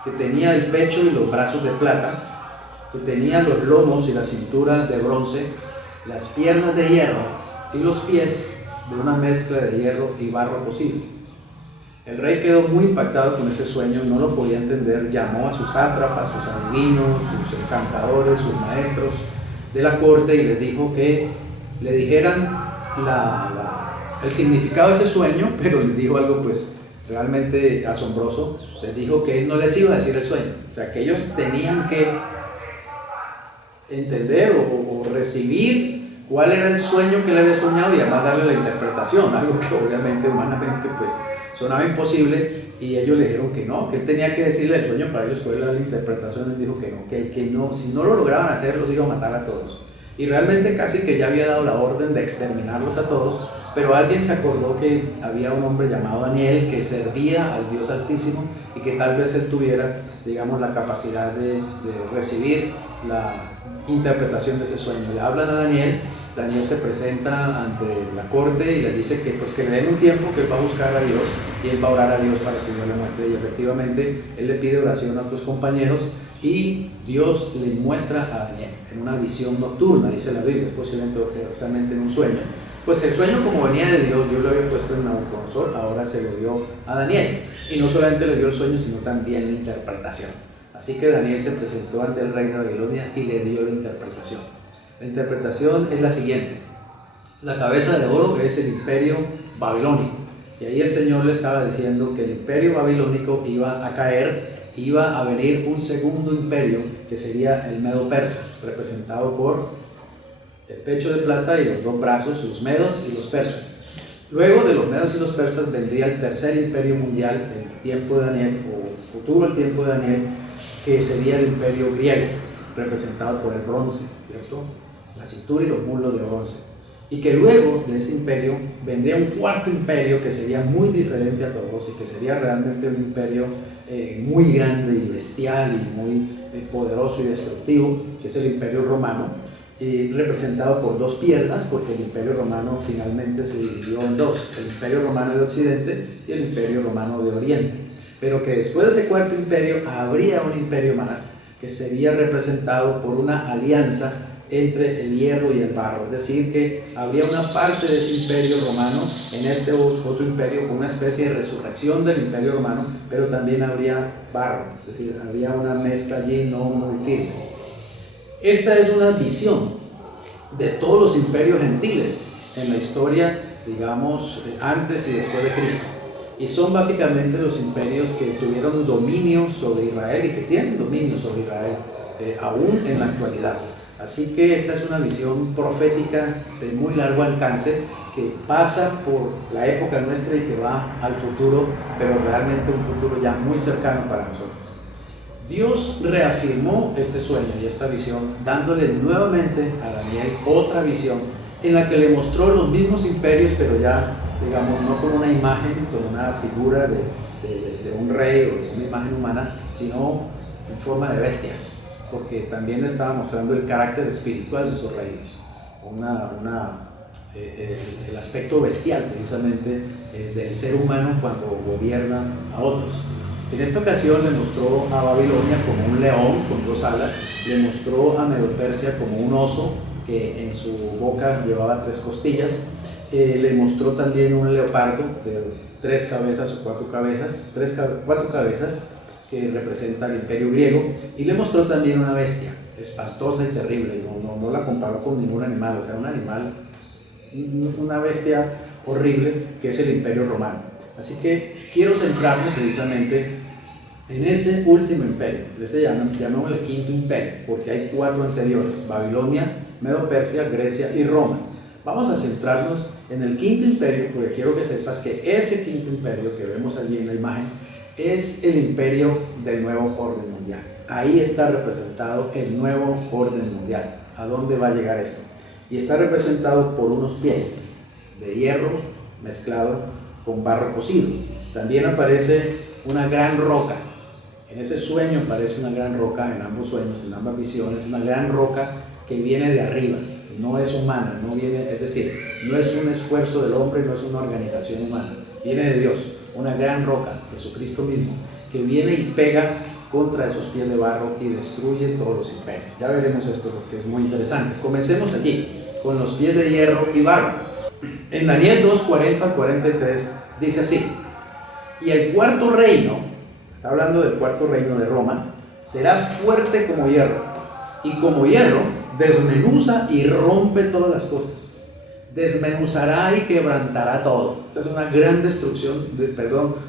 que tenía el pecho y los brazos de plata, que tenía los lomos y la cintura de bronce, las piernas de hierro y los pies de una mezcla de hierro y barro cocido. El rey quedó muy impactado con ese sueño, no lo podía entender, llamó a sus sátrapas, sus adivinos, sus encantadores, sus maestros de la corte y les dijo que le dijeran el significado de ese sueño, pero les dijo algo pues realmente asombroso. Les dijo que él no les iba a decir el sueño, o sea que ellos tenían que entender o recibir cuál era el sueño que él había soñado y además darle la interpretación, algo que obviamente humanamente pues sonaba imposible, y ellos le dijeron que no, que él tenía que decirle el sueño para ellos poder dar la interpretación. Él dijo que no, si no lo lograban hacer los iba a matar a todos, y realmente casi que ya había dado la orden de exterminarlos a todos, pero alguien se acordó que había un hombre llamado Daniel que servía al Dios Altísimo y que tal vez él tuviera, digamos, la capacidad de recibir la interpretación de ese sueño. Le hablan a Daniel, Daniel se presenta ante la corte y le dice que pues que le den un tiempo, que él va a buscar a Dios y él va a orar a Dios para que Dios le muestre, y efectivamente él le pide oración a otros compañeros y Dios le muestra a Daniel en una visión nocturna, dice la Biblia, es posiblemente exactamente en un sueño. Pues el sueño, como venía de Dios, Dios lo había puesto en Nabucodonosor, ahora se lo dio a Daniel, y no solamente le dio el sueño, sino también la interpretación. Así que Daniel se presentó ante el rey de Babilonia y le dio la interpretación. La interpretación es la siguiente: la cabeza de oro es el imperio babilónico, y ahí el Señor le estaba diciendo que el imperio babilónico iba a caer, iba a venir un segundo imperio que sería el medo-persa, representado por el pecho de plata y los dos brazos, los medos y los persas. Luego de los medos y los persas vendría el tercer imperio mundial, el tiempo de Daniel, o futuro el tiempo de Daniel, que sería el imperio griego, representado por el bronce, ¿cierto? La cintura y los muslos de bronce. Y que luego de ese imperio vendría un cuarto imperio que sería muy diferente a todos y que sería realmente un imperio muy grande y bestial y muy poderoso y destructivo, que es el imperio romano, representado por dos piernas, porque el imperio romano finalmente se dividió en dos: el imperio romano de Occidente y el imperio romano de Oriente, pero que después de ese cuarto imperio habría un imperio más que sería representado por una alianza entre el hierro y el barro, es decir, que habría una parte de ese imperio romano en este otro imperio, con una especie de resurrección del imperio romano, pero también habría barro, es decir, habría una mezcla allí no muy firme. Esta es una visión de todos los imperios gentiles en la historia, digamos, antes y después de Cristo. Y son básicamente los imperios que tuvieron dominio sobre Israel y que tienen dominio sobre Israel aún en la actualidad. Así que esta es una visión profética de muy largo alcance que pasa por la época nuestra y que va al futuro, pero realmente un futuro ya muy cercano para nosotros. Dios reafirmó este sueño y esta visión, dándole nuevamente a Daniel otra visión en la que le mostró los mismos imperios, pero ya, digamos, no con una imagen, con una figura de un rey o de una imagen humana, sino en forma de bestias, porque también le estaba mostrando el carácter espiritual de esos reinos, una el aspecto bestial precisamente del ser humano cuando gobierna a otros. En esta ocasión le mostró a Babilonia como un león con 2 alas, le mostró a Medo-Persia como un oso que en su boca llevaba 3 costillas, le mostró también un leopardo de 3 cabezas o 4 cabezas, 4 cabezas, que representa el imperio griego, y le mostró también una bestia espantosa y terrible. No la comparó con ningún animal, o sea, un animal, una bestia horrible que es el imperio romano. Así que quiero centrarme precisamente en ese último imperio, ese llamémosle quinto imperio, porque hay 4 anteriores: Babilonia, Medo-Persia, Grecia y Roma. Vamos a centrarnos en el quinto imperio, porque quiero que sepas que ese quinto imperio que vemos allí en la imagen es el imperio del nuevo orden mundial. Ahí está representado el nuevo orden mundial. ¿A dónde va a llegar esto? Y está representado por unos pies de hierro mezclado con barro cocido. También aparece una gran roca. En ese sueño aparece una gran roca, en ambos sueños, en ambas visiones, una gran roca que viene de arriba, no es humana, no viene, es decir, no es un esfuerzo del hombre, no es una organización humana, viene de Dios, una gran roca, Jesucristo mismo, que viene y pega contra esos pies de barro y destruye todos los imperios. Ya veremos esto porque es muy interesante. Comencemos allí, con los pies de hierro y barro. En Daniel 2, 40-43 dice así: y el cuarto reino, está hablando del cuarto reino de Roma, serás fuerte como hierro, y como hierro desmenuza y rompe todas las cosas, desmenuzará y quebrantará todo. Esta es una gran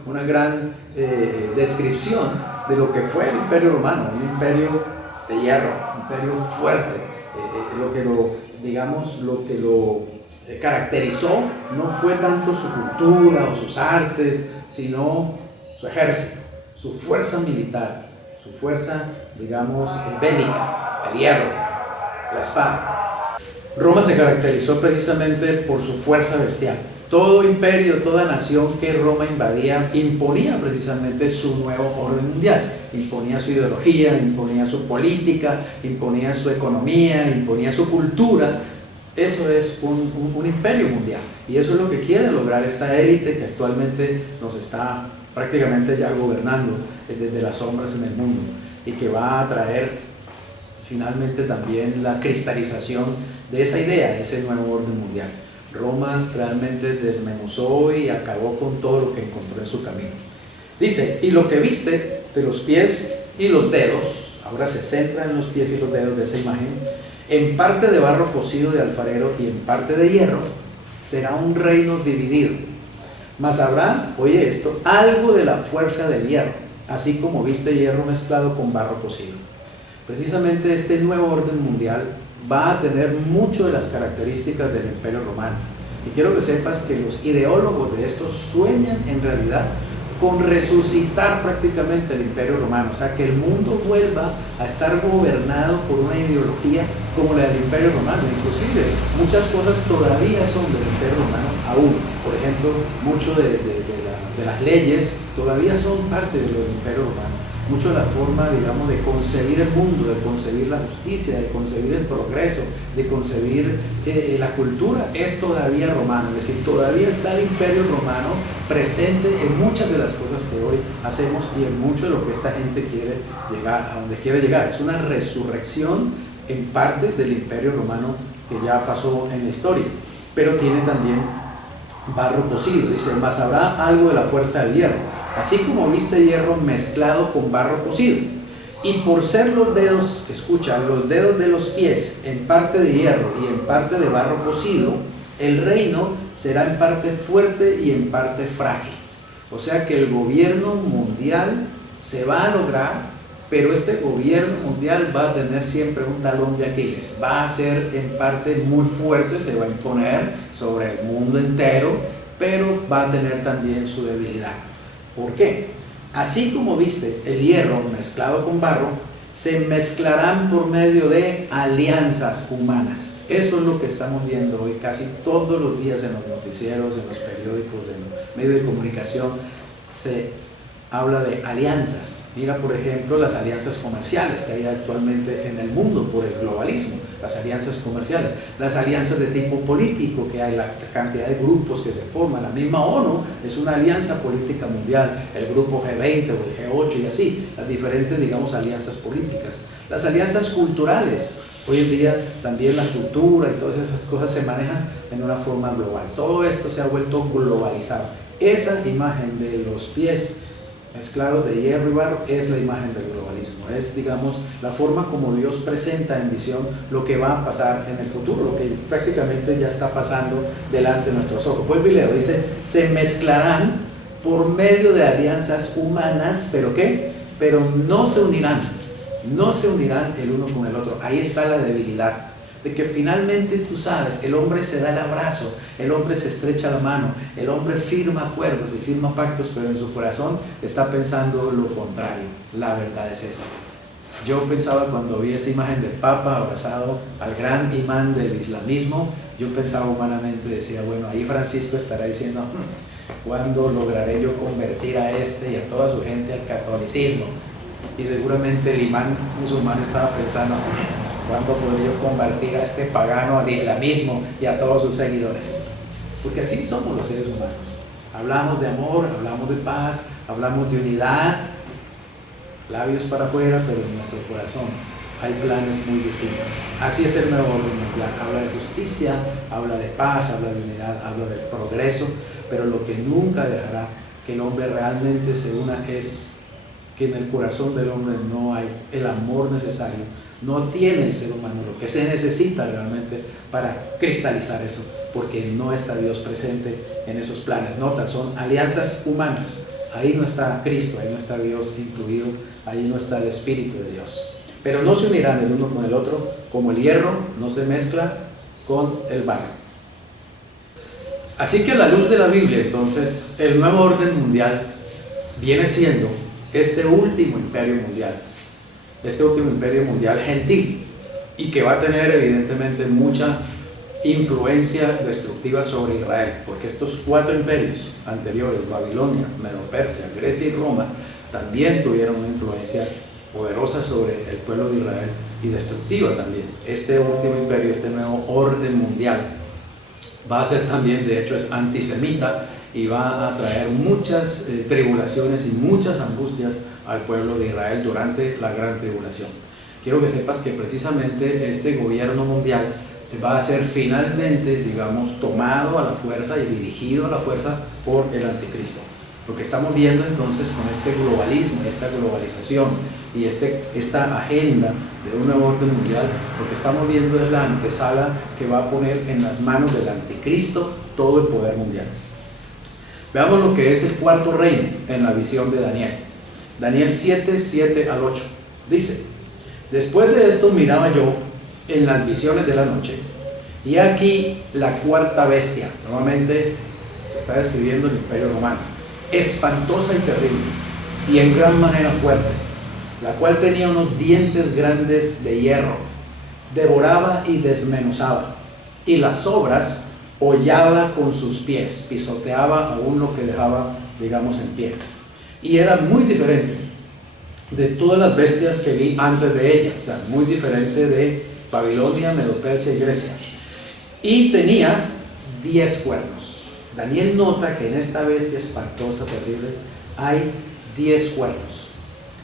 una gran descripción de lo que fue el imperio romano, un imperio de hierro, un imperio fuerte. Lo que lo caracterizó no fue tanto su cultura o sus artes, sino su ejército, su fuerza militar, su fuerza, bélica, el hierro, la espada. Roma se caracterizó precisamente por su fuerza bestial. Todo imperio, toda nación que Roma invadía imponía precisamente su nuevo orden mundial. Imponía su ideología, imponía su política, imponía su economía, imponía su cultura. Eso es un imperio mundial. Y eso es lo que quiere lograr esta élite que actualmente nos está prácticamente ya gobernando desde las sombras en el mundo, y que va a traer finalmente también la cristalización de esa idea, de ese nuevo orden mundial. Roma realmente desmenuzó y acabó con todo lo que encontró en su camino. Dice: y lo que viste de los pies y los dedos, ahora se centra en los pies y los dedos de esa imagen, en parte de barro cocido de alfarero y en parte de hierro, será un reino dividido. Mas habrá, oye esto, algo de la fuerza del hierro, así como viste hierro mezclado con barro cocido. Precisamente este nuevo orden mundial va a tener mucho de las características del imperio romano. Y quiero que sepas que los ideólogos de esto sueñan en realidad con resucitar prácticamente el imperio romano, o sea, que el mundo vuelva a estar gobernado por una ideología como la del imperio romano. Inclusive muchas cosas todavía son del imperio romano aún. Por ejemplo, mucho de las leyes todavía son parte de lo del imperio romano. Mucho de la forma, de concebir el mundo, de concebir la justicia, de concebir el progreso, de concebir la cultura, es todavía romano. Es decir, todavía está el imperio romano presente en muchas de las cosas que hoy hacemos y en mucho de lo que esta gente quiere llegar, a donde quiere llegar. Es una resurrección en parte del imperio romano que ya pasó en la historia, pero tiene también barro cocido. Dice: mas habrá algo de la fuerza del hierro, así como viste hierro mezclado con barro cocido. Y por ser los dedos, escucha, los dedos de los pies en parte de hierro y en parte de barro cocido, el reino será en parte fuerte y en parte frágil. O sea que el gobierno mundial se va a lograr, pero este gobierno mundial va a tener siempre un talón de Aquiles. Va a ser en parte muy fuerte, se va a imponer sobre el mundo entero, pero va a tener también su debilidad. ¿Por qué? Así como viste el hierro mezclado con barro, se mezclarán por medio de alianzas humanas. Eso es lo que estamos viendo hoy casi todos los días en los noticieros, en los periódicos, en los medios de comunicación. Se habla de alianzas. Mira, por ejemplo, las alianzas comerciales que hay actualmente en el mundo por el globalismo, las alianzas comerciales, las alianzas de tipo político que hay, la cantidad de grupos que se forman. La misma ONU es una alianza política mundial, el grupo G20 o el G8 y así, las diferentes, digamos, alianzas políticas. Las alianzas culturales, hoy en día también la cultura y todas esas cosas se manejan en una forma global. Todo esto se ha vuelto globalizado. Esa imagen de los pies mezclados de hierro y barro es la imagen del globalismo, es, digamos, la forma como Dios presenta en visión lo que va a pasar en el futuro, lo que prácticamente ya está pasando delante de nuestros ojos. Vuelvo y leo, dice, se mezclarán por medio de alianzas humanas, ¿pero qué? Pero no se unirán el uno con el otro. Ahí está la debilidad, de que finalmente tú sabes, el hombre se da el abrazo, el hombre se estrecha la mano, el hombre firma acuerdos y firma pactos, pero en su corazón está pensando lo contrario. La verdad es esa. Yo pensaba cuando vi esa imagen del Papa abrazado al gran imán del islamismo, yo pensaba humanamente, decía, bueno, ahí Francisco estará diciendo, ¿cuándo lograré yo convertir a este y a toda su gente al catolicismo? Y seguramente el imán musulmán estaba pensando, ¿cuándo podré yo convertir a este pagano al islamismo y a todos sus seguidores? Porque así somos los seres humanos. Hablamos de amor, hablamos de paz, hablamos de unidad, labios para afuera, pero en nuestro corazón hay planes muy distintos. Así es el nuevo orden mundial. Habla de justicia, habla de paz, habla de unidad, habla de progreso, pero lo que nunca dejará que el hombre realmente se una es que en el corazón del hombre no hay el amor necesario, no tiene el ser humano lo que se necesita realmente para cristalizar eso, porque no está Dios presente en esos planes. Nota, son alianzas humanas, ahí no está Cristo, ahí no está Dios incluido, ahí no está el Espíritu de Dios. Pero no se unirán el uno con el otro, como el hierro no se mezcla con el barro. Así que a la luz de la Biblia, entonces, el nuevo orden mundial viene siendo este último imperio mundial gentil, y que va a tener evidentemente mucha influencia destructiva sobre Israel, porque estos 4 imperios anteriores, Babilonia, Medo-Persia, Grecia y Roma, también tuvieron una influencia poderosa sobre el pueblo de Israel y destructiva también. Este último imperio, este nuevo orden mundial, va a ser también, de hecho es antisemita, y va a traer muchas tribulaciones y muchas angustias al pueblo de Israel durante la gran tribulación. Quiero que sepas que precisamente este gobierno mundial va a ser finalmente, digamos, tomado a la fuerza y dirigido a la fuerza por el anticristo. Lo que estamos viendo entonces con este globalismo, esta globalización y esta agenda de un nuevo orden mundial, lo que estamos viendo es la antesala que va a poner en las manos del anticristo todo el poder mundial. Veamos lo que es el 4.º reino en la visión de Daniel. Daniel 7, 7 al 8. Dice, después de esto miraba yo en las visiones de la noche, y aquí la 4ª bestia, nuevamente se está describiendo el imperio romano, espantosa y terrible, y en gran manera fuerte, la cual tenía unos dientes grandes de hierro, devoraba y desmenuzaba, y las sobras hollaba con sus pies, pisoteaba aún lo que dejaba, digamos, en pie. Y era muy diferente de todas las bestias que vi antes de ella, o sea, muy diferente de Babilonia, Medo-Persia y Grecia. Y tenía 10 cuernos. Daniel nota que en esta bestia espantosa, terrible, hay 10 cuernos.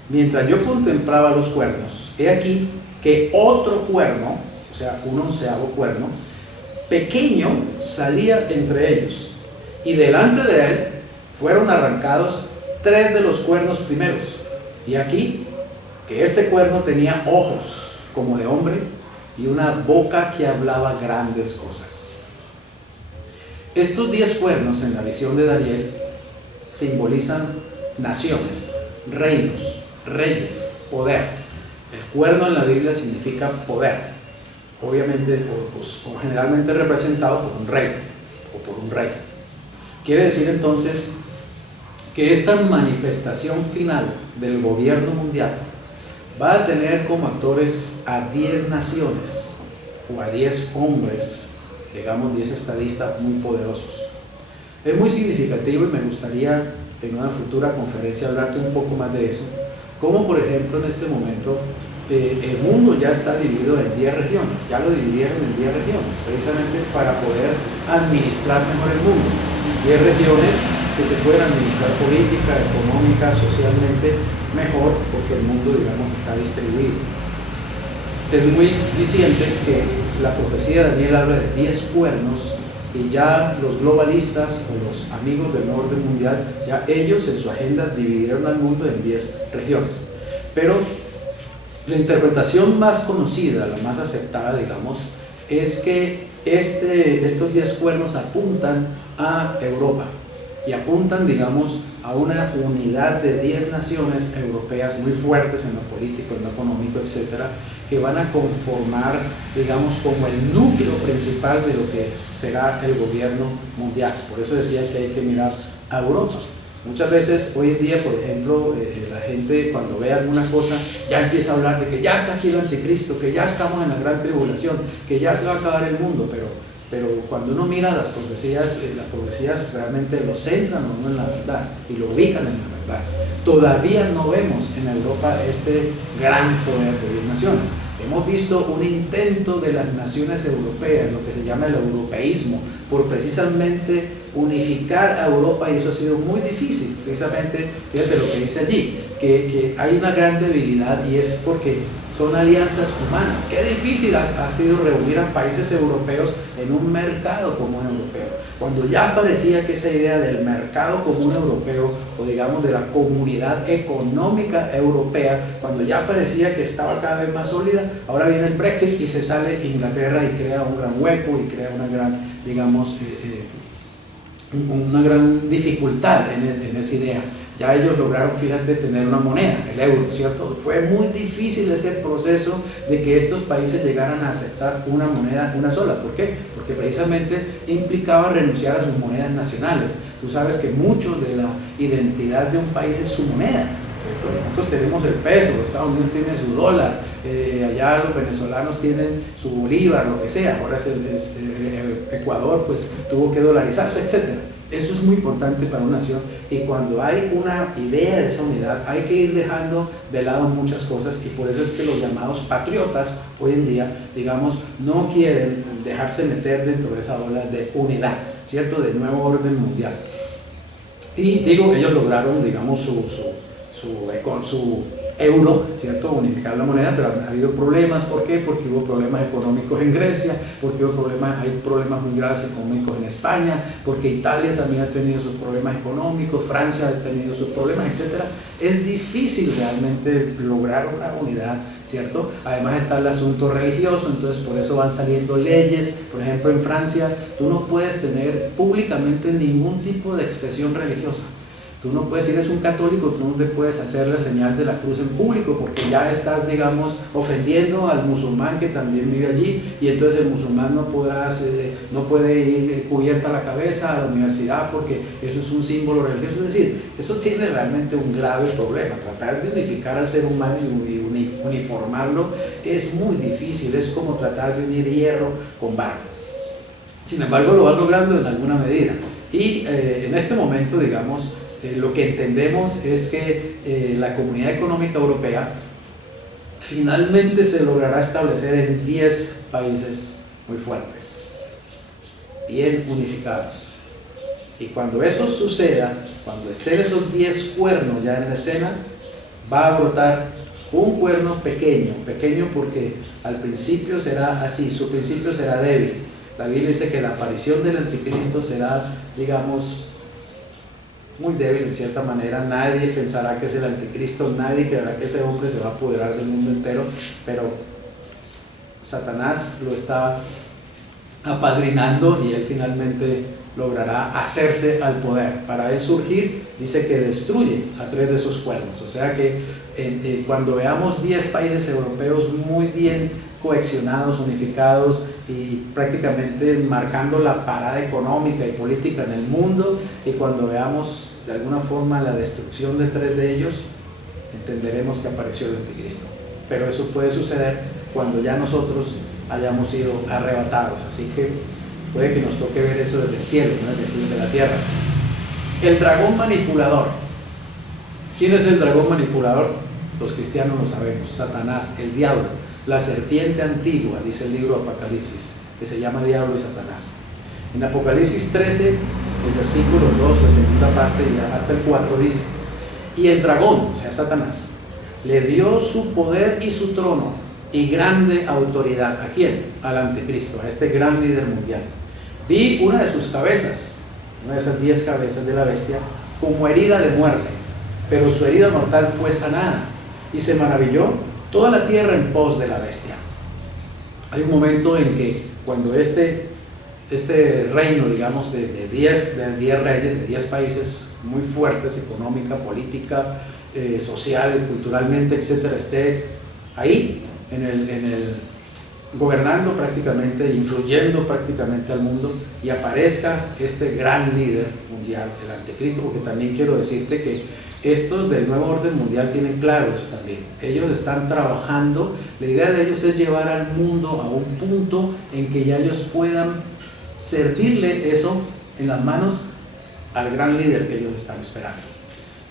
Mientras yo contemplaba los cuernos, he aquí que otro cuerno, o sea, un 11º cuerno, pequeño, salía entre ellos, y delante de él fueron arrancados 3 de los cuernos primeros. Y aquí que este cuerno tenía ojos como de hombre y una boca que hablaba grandes cosas. Estos 10 cuernos en la visión de Daniel simbolizan naciones, reinos, reyes, poder. El cuerno en la Biblia significa poder, obviamente o generalmente representado por un rey o por un rey. Quiere decir entonces que esta manifestación final del gobierno mundial va a tener como actores a 10 naciones o a 10 hombres, digamos 10 estadistas muy poderosos. Es muy significativo y me gustaría en una futura conferencia hablarte un poco más de eso, como por ejemplo en este momento el mundo ya está dividido en 10 regiones, ya lo dividieron en 10 regiones, precisamente para poder administrar mejor el mundo. 10 regiones que se pueden administrar política, económica, socialmente mejor, porque el mundo, digamos, está distribuido. Es muy diciente que la profecía de Daniel habla de 10 cuernos, y ya los globalistas o los amigos del orden mundial, ya ellos en su agenda dividieron al mundo en 10 regiones. Pero la interpretación más conocida, la más aceptada, digamos, es que estos 10 cuernos apuntan a Europa y apuntan, digamos, a una unidad de 10 naciones europeas muy fuertes en lo político, en lo económico, etcétera, que van a conformar, digamos, como el núcleo principal de lo que será el gobierno mundial. Por eso decía que hay que mirar a Europa. Muchas veces hoy en día, por ejemplo, la gente cuando ve alguna cosa ya empieza a hablar de que ya está aquí el anticristo, que ya estamos en la gran tribulación, que ya se va a acabar el mundo, pero cuando uno mira las profecías realmente lo centran a uno en la verdad y lo ubican en la verdad. Todavía no vemos en Europa este gran poder de 10 naciones. Hemos visto un intento de las naciones europeas, lo que se llama el europeísmo, por precisamente unificar a Europa, y eso ha sido muy difícil. Precisamente, fíjate lo que dice allí, que hay una gran debilidad, y es porque son alianzas humanas. Qué difícil ha sido reunir a países europeos en un mercado común europeo. Cuando ya parecía que esa idea del mercado común europeo, o digamos de la comunidad económica europea, cuando ya parecía que estaba cada vez más sólida, ahora viene el Brexit y se sale Inglaterra y crea un gran hueco y crea una gran, digamos, una gran dificultad en esa idea. Ya ellos lograron, fíjate, tener una moneda, el euro, ¿cierto? Fue muy difícil ese proceso de que estos países llegaran a aceptar una moneda, una sola. ¿Por qué? Porque precisamente implicaba renunciar a sus monedas nacionales. Tú sabes que mucho de la identidad de un país es su moneda, ¿cierto? Nosotros tenemos el peso, Estados Unidos tiene su dólar, allá los venezolanos tienen su bolívar, lo que sea. Ahora Ecuador pues tuvo que dolarizarse, etcétera. Eso es muy importante para una nación, y cuando hay una idea de esa unidad hay que ir dejando de lado muchas cosas, y por eso es que los llamados patriotas hoy en día, digamos, no quieren dejarse meter dentro de esa ola de unidad, ¿cierto?, de nuevo orden mundial. Y digo que ellos lograron, digamos, su euro, ¿cierto?, unificar la moneda, pero han habido problemas. ¿Por qué? Porque hubo problemas económicos en Grecia, porque hay problemas muy graves económicos en España, porque Italia también ha tenido sus problemas económicos, Francia ha tenido sus problemas, etcétera. Es difícil realmente lograr una unidad, ¿cierto? Además está el asunto religioso, entonces por eso van saliendo leyes. Por ejemplo, en Francia tú no puedes tener públicamente ningún tipo de expresión religiosa. Tú no puedes, si eres un católico, tú no te puedes hacer la señal de la cruz en público, porque ya estás, digamos, ofendiendo al musulmán que también vive allí, y entonces el musulmán no puede ir cubierta la cabeza a la universidad porque eso es un símbolo religioso. Es decir, eso tiene realmente un grave problema. Tratar de unificar al ser humano y uniformarlo es muy difícil, es como tratar de unir hierro con barro. Sin embargo, lo van logrando en alguna medida, y en este momento, digamos, lo que entendemos es que la Comunidad Económica Europea finalmente se logrará establecer en 10 países muy fuertes, bien unificados. Y cuando eso suceda, cuando estén esos 10 cuernos ya en la escena, va a brotar un cuerno pequeño porque al principio será así, su principio será débil. La Biblia dice que la aparición del anticristo será, digamos, muy débil en cierta manera. Nadie pensará que es el anticristo, nadie creerá que ese hombre se va a apoderar del mundo entero, pero Satanás lo está apadrinando y él finalmente logrará hacerse al poder. Para él surgir, dice que destruye a 3 de esos cuernos. O sea que cuando veamos 10 países europeos muy bien cohesionados, unificados y prácticamente marcando la parada económica y política en el mundo, y cuando veamos de alguna forma la destrucción de 3 de ellos, entenderemos que apareció el anticristo. Pero eso puede suceder cuando ya nosotros hayamos sido arrebatados, así que puede que nos toque ver eso desde el cielo, no desde la tierra. El dragón manipulador. ¿Quién es el dragón manipulador? Los cristianos lo sabemos. Satanás, el diablo, la serpiente antigua, dice el libro Apocalipsis, que se llama Diablo y Satanás. En Apocalipsis 13, el versículo 2, la segunda parte, y hasta el 4 dice: y el dragón, o sea Satanás, le dio su poder y su trono y grande autoridad. ¿A quién? Al anticristo, a este gran líder mundial. Vi una de sus cabezas, una de esas 10 cabezas de la bestia, como herida de muerte, pero su herida mortal fue sanada, y se maravilló toda la tierra en pos de la bestia. Hay un momento en que cuando este reino, digamos, de 10 reyes, de 10 países muy fuertes, económica, política, social, culturalmente, etcétera, esté ahí, gobernando prácticamente, influyendo prácticamente al mundo, y aparezca este gran líder mundial, el anticristo, porque también quiero decirte que estos del nuevo orden mundial tienen claro eso también. Ellos están trabajando, la idea de ellos es llevar al mundo a un punto en que ya ellos puedan servirle eso en las manos al gran líder que ellos están esperando.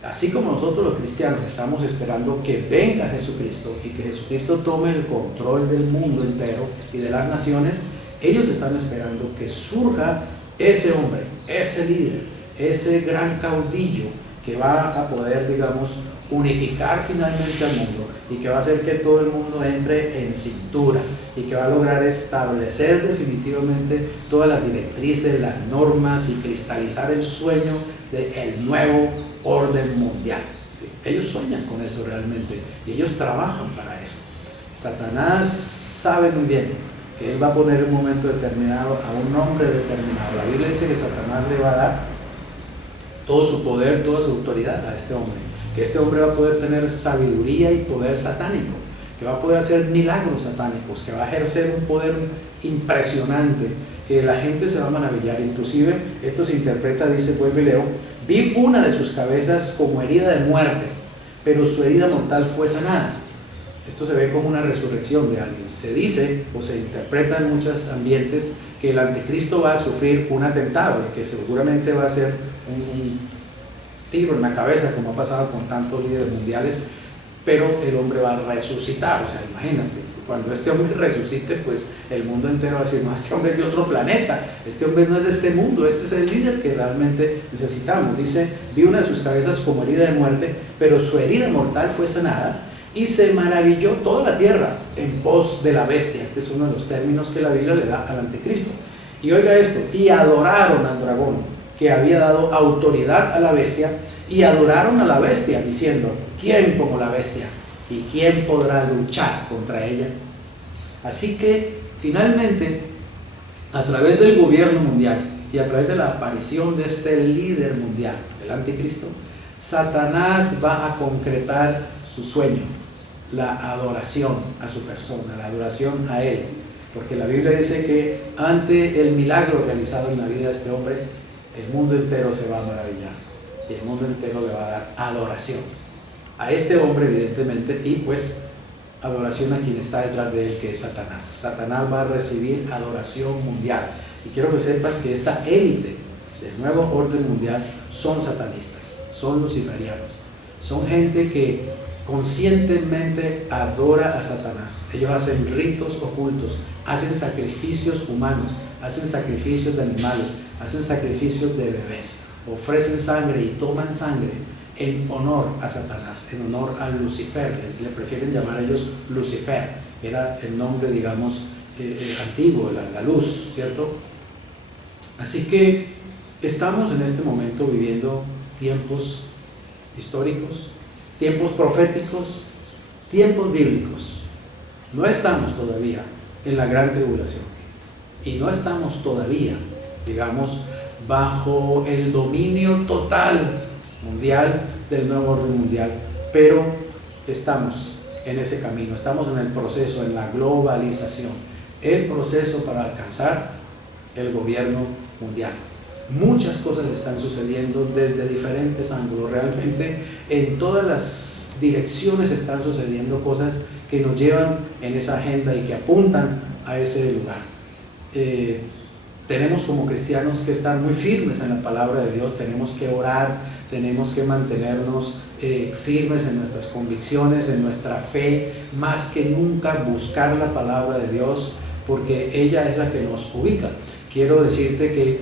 Así como nosotros los cristianos estamos esperando que venga Jesucristo y que Jesucristo tome el control del mundo entero y de las naciones, ellos están esperando que surja ese hombre, ese líder, ese gran caudillo que va a poder, digamos, unificar finalmente al mundo, y que va a hacer que todo el mundo entre en cintura, y que va a lograr establecer definitivamente todas las directrices, las normas, y cristalizar el sueño del nuevo orden mundial. ¿Sí? Ellos sueñan con eso realmente, y ellos trabajan para eso. Satanás sabe muy bien que él va a poner en un momento determinado a un hombre determinado. La Biblia dice que Satanás le va a dar todo su poder, toda su autoridad a este hombre, que este hombre va a poder tener sabiduría y poder satánico, que va a poder hacer milagros satánicos, que va a ejercer un poder impresionante, que la gente se va a maravillar. Inclusive esto se interpreta, dice, vuelve y leo: vi una de sus cabezas como herida de muerte, pero su herida mortal fue sanada. Esto se ve como una resurrección de alguien. Se dice, o se interpreta en muchos ambientes, que el anticristo va a sufrir un atentado, y que seguramente va a ser un tiro en la cabeza, como ha pasado con tantos líderes mundiales, pero el hombre va a resucitar. O sea, imagínate, cuando este hombre resucite, pues el mundo entero va a decir: no, este hombre es de otro planeta, este hombre no es de este mundo, este es el líder que realmente necesitamos. Dice: vi una de sus cabezas como herida de muerte, pero su herida mortal fue sanada, y se maravilló toda la tierra en pos de la bestia. Este es uno de los términos que la Biblia le da al anticristo. Y oiga esto: y adoraron al dragón, que había dado autoridad a la bestia, y adoraron a la bestia, diciendo: ¿quién como la bestia? ¿Y quién podrá luchar contra ella? Así que finalmente, a través del gobierno mundial y a través de la aparición de este líder mundial, el anticristo, Satanás va a concretar su sueño, la adoración a su persona, la adoración a él, porque la Biblia dice que ante el milagro realizado en la vida de este hombre, el mundo entero se va a maravillar, y el mundo entero le va a dar adoración a este hombre, evidentemente, y pues adoración a quien está detrás de él, que es Satanás. Satanás va a recibir adoración mundial, y quiero que sepas que esta élite del nuevo orden mundial son satanistas, son luciferianos, son gente que conscientemente adora a Satanás. Ellos hacen ritos ocultos, hacen sacrificios humanos, hacen sacrificios de animales, hacen sacrificios de bebés, ofrecen sangre y toman sangre en honor a Satanás, en honor a Lucifer. Le prefieren llamar ellos Lucifer, era el nombre, digamos, antiguo, la luz, ¿cierto? Así que estamos en este momento viviendo tiempos históricos, tiempos proféticos, tiempos bíblicos. No estamos todavía en la gran tribulación, y no estamos todavía, digamos, bajo el dominio total mundial del nuevo orden mundial, pero estamos en ese camino, estamos en el proceso, en la globalización, el proceso para alcanzar el gobierno mundial. Muchas cosas están sucediendo desde diferentes ángulos, realmente en todas las direcciones están sucediendo cosas que nos llevan en esa agenda y que apuntan a ese lugar. tenemos como cristianos que estar muy firmes en la palabra de Dios, tenemos que orar, tenemos que mantenernos firmes en nuestras convicciones, en nuestra fe, más que nunca buscar la palabra de Dios, porque ella es la que nos ubica. Quiero decirte que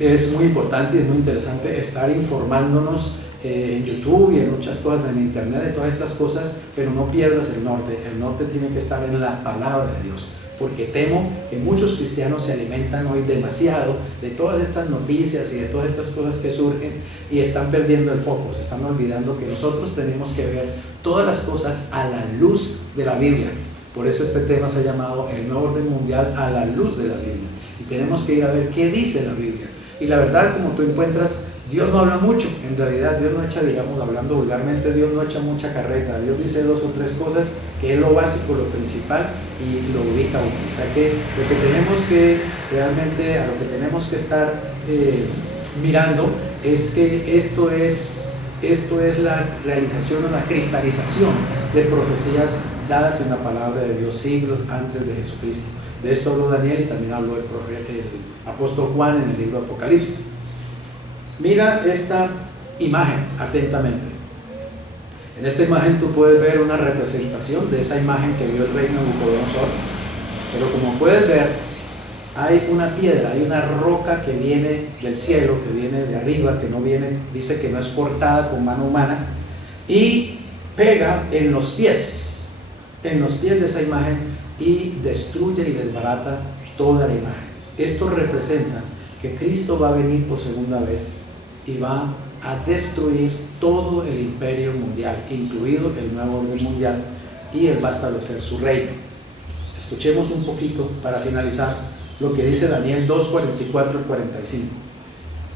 es muy importante y es muy interesante estar informándonos en YouTube y en muchas cosas en internet de todas estas cosas, pero no pierdas el norte. El norte tiene que estar en la palabra de Dios, porque temo que muchos cristianos se alimentan hoy demasiado de todas estas noticias y de todas estas cosas que surgen y están perdiendo el foco, se están olvidando que nosotros tenemos que ver todas las cosas a la luz de la Biblia. Por eso este tema se ha llamado el nuevo orden mundial a la luz de la Biblia, y tenemos que ir a ver qué dice la Biblia. Y la verdad, como tú encuentras, Dios no habla mucho, en realidad Dios no echa, digamos, hablando vulgarmente, Dios no echa mucha carreta. Dios dice 2 o 3 cosas que es lo básico, lo principal, y lo ubica uno. O sea que lo que tenemos que realmente, a lo que tenemos que estar mirando es que esto es la realización o la cristalización de profecías dadas en la palabra de Dios siglos antes de Jesucristo. De esto habló Daniel y también habló el apóstol Juan en el libro de Apocalipsis. Mira esta imagen atentamente. En esta imagen tú puedes ver una representación de esa imagen que vio el rey Nabucodonosor, pero como puedes ver, hay una piedra, hay una roca que viene del cielo, que viene de arriba, que no viene, dice que no es cortada con mano humana, y pega en los pies de esa imagen, y destruye y desbarata toda la imagen. Esto representa que Cristo va a venir por segunda vez y va a destruir todo el imperio mundial, incluido el nuevo orden mundial, y Él va a establecer su reino. Escuchemos un poquito para finalizar lo que dice Daniel 2, 44 y 45.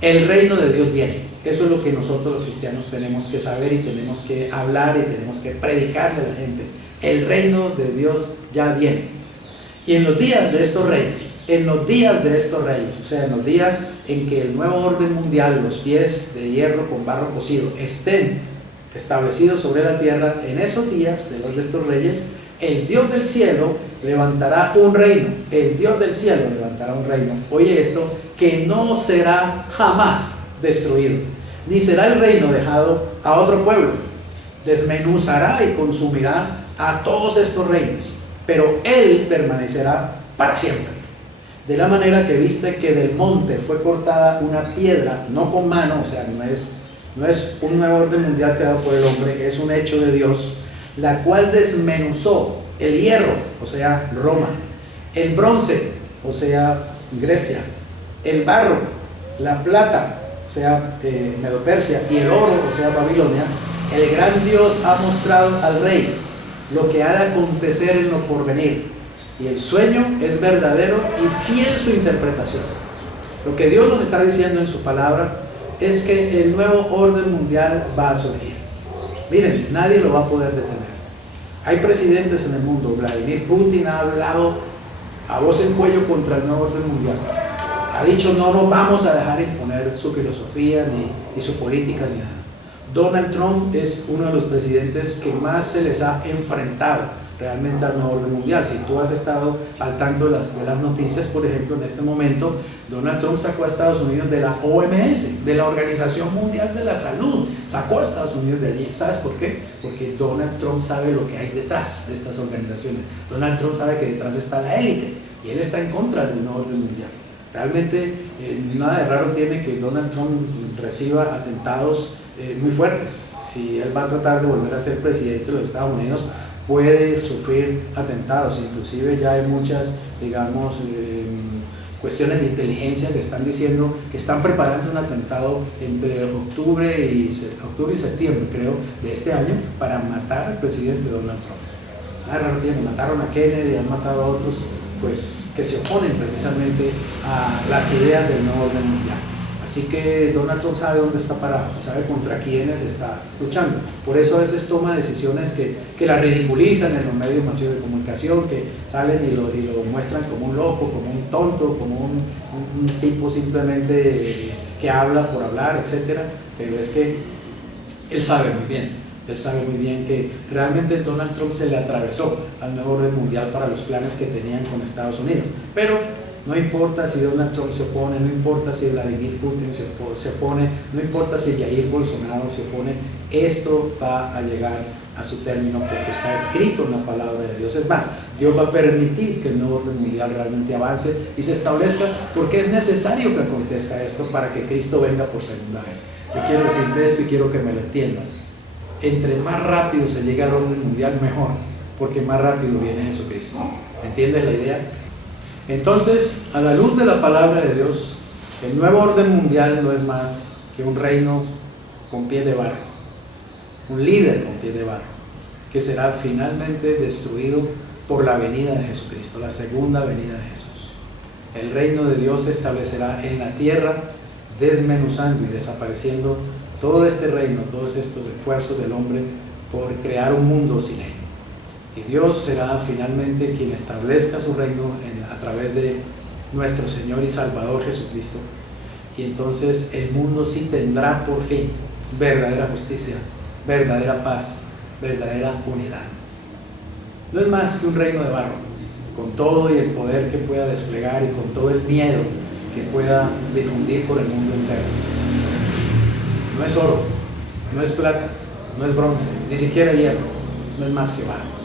El reino de Dios viene. Eso es lo que nosotros los cristianos tenemos que saber y tenemos que hablar y tenemos que predicarle a la gente. El reino de Dios ya viene. Y en los días de estos reyes, o sea, en los días en que el nuevo orden mundial, los pies de hierro con barro cocido, estén establecidos sobre la tierra, en esos días de los de estos reyes, el Dios del cielo levantará un reino. El Dios del cielo levantará un reino. Oye esto, que no será jamás destruido, ni será el reino dejado a otro pueblo. Desmenuzará y consumirá a todos estos reinos, pero Él permanecerá para siempre. De la manera que viste que del monte fue cortada una piedra, no con mano, o sea, no es un nuevo orden mundial creado por el hombre, es un hecho de Dios, la cual desmenuzó el hierro, o sea, Roma, el bronce, o sea, Grecia, el barro, la plata, o sea, Medo-Persia, y el oro, o sea, Babilonia. El gran Dios ha mostrado al rey lo que ha de acontecer en lo porvenir, y el sueño es verdadero y fiel su interpretación. Lo que Dios nos está diciendo en su palabra es que el nuevo orden mundial va a surgir. Miren, nadie lo va a poder detener. Hay presidentes en el mundo. Vladimir Putin ha hablado a voz en cuello contra el nuevo orden mundial. Ha dicho no nos vamos a dejar imponer su filosofía ni su política ni nada. Donald Trump es uno de los presidentes que más se les ha enfrentado realmente al nuevo orden mundial. Si tú has estado al tanto de las noticias, por ejemplo, en este momento, Donald Trump sacó a Estados Unidos de la OMS, de la Organización Mundial de la Salud, sacó a Estados Unidos de allí. ¿Sabes por qué? Porque Donald Trump sabe lo que hay detrás de estas organizaciones. Donald Trump sabe que detrás está la élite y él está en contra del nuevo orden mundial. Realmente nada de raro tiene que Donald Trump reciba atentados muy fuertes. Si él va a tratar de volver a ser presidente de los Estados Unidos, puede sufrir atentados. Inclusive ya hay muchas, digamos, cuestiones de inteligencia que están diciendo que están preparando un atentado entre octubre y septiembre, creo, de este año, para matar al presidente Donald Trump. Nada raro tiene, mataron a Kennedy, han matado a otros, pues, que se oponen precisamente a las ideas del nuevo orden mundial. Así que Donald Trump sabe dónde está parado, sabe contra quiénes está luchando. Por eso a veces toma decisiones que la ridiculizan en los medios masivos de comunicación, que salen y lo muestran como un loco, como un tonto, como un tipo simplemente que habla por hablar, etc. Pero es que él sabe muy bien que realmente Donald Trump se le atravesó al nuevo orden mundial para los planes que tenían con Estados Unidos. Pero No importa si Donald Trump se opone, no importa si Vladimir Putin se opone, no importa si Jair Bolsonaro se opone, esto va a llegar a su término porque está escrito en la palabra de Dios. Es más, Dios va a permitir que el nuevo orden mundial realmente avance y se establezca, porque es necesario que acontezca esto para que Cristo venga por segunda vez. Yo quiero decirte esto y quiero que me lo entiendas. Entre más rápido se llegue al orden mundial, mejor, porque más rápido viene Jesucristo. ¿Entiendes la idea? Entonces, a la luz de la palabra de Dios, el nuevo orden mundial no es más que un reino con pie de barro, un líder con pie de barro, que será finalmente destruido por la venida de Jesucristo, la segunda venida de Jesús. El reino de Dios se establecerá en la tierra, desmenuzando y desapareciendo todo este reino, todos estos esfuerzos del hombre por crear un mundo sin él. Y Dios será finalmente quien establezca su reino a través de nuestro Señor y Salvador Jesucristo. Y entonces el mundo sí tendrá por fin verdadera justicia, verdadera paz, verdadera unidad. No es más que un reino de barro, con todo y el poder que pueda desplegar y con todo el miedo que pueda difundir por el mundo entero. No es oro, no es plata, no es bronce, ni siquiera hierro, no es más que barro.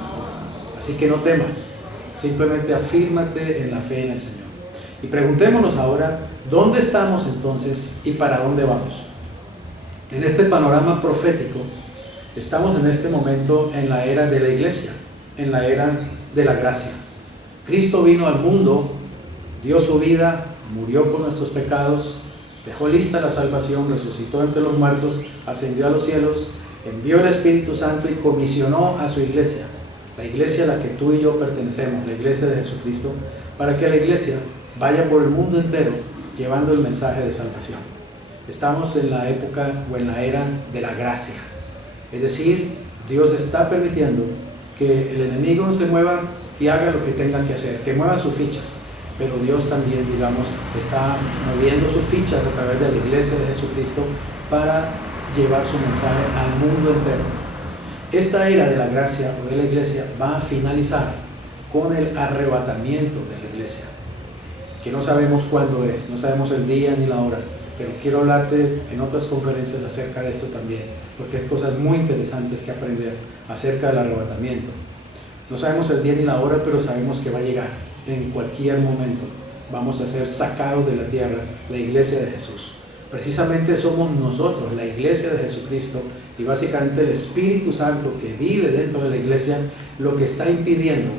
Así que no temas, simplemente afírmate en la fe en el Señor. Y preguntémonos ahora, ¿dónde estamos entonces y para dónde vamos? En este panorama profético, estamos en este momento en la era de la iglesia, en la era de la gracia. Cristo vino al mundo, dio su vida, murió por nuestros pecados, dejó lista la salvación, resucitó entre los muertos, ascendió a los cielos, envió el Espíritu Santo y comisionó a su iglesia, la iglesia a la que tú y yo pertenecemos, la iglesia de Jesucristo, para que la iglesia vaya por el mundo entero llevando el mensaje de salvación. Estamos en la época o en la era de la gracia, es decir, Dios está permitiendo que el enemigo se mueva y haga lo que tenga que hacer, que mueva sus fichas, pero Dios también, digamos, está moviendo sus fichas a través de la iglesia de Jesucristo para llevar su mensaje al mundo entero. Esta era de la gracia o de la iglesia va a finalizar con el arrebatamiento de la iglesia, que no sabemos cuándo es, no sabemos el día ni la hora, pero quiero hablarte en otras conferencias acerca de esto también, porque es cosas muy interesantes que aprender acerca del arrebatamiento. No sabemos el día ni la hora, pero sabemos que va a llegar en cualquier momento. Vamos a ser sacados de la tierra, la iglesia de Jesús. Precisamente somos nosotros, la iglesia de Jesucristo, y básicamente el Espíritu Santo que vive dentro de la iglesia, lo que está impidiendo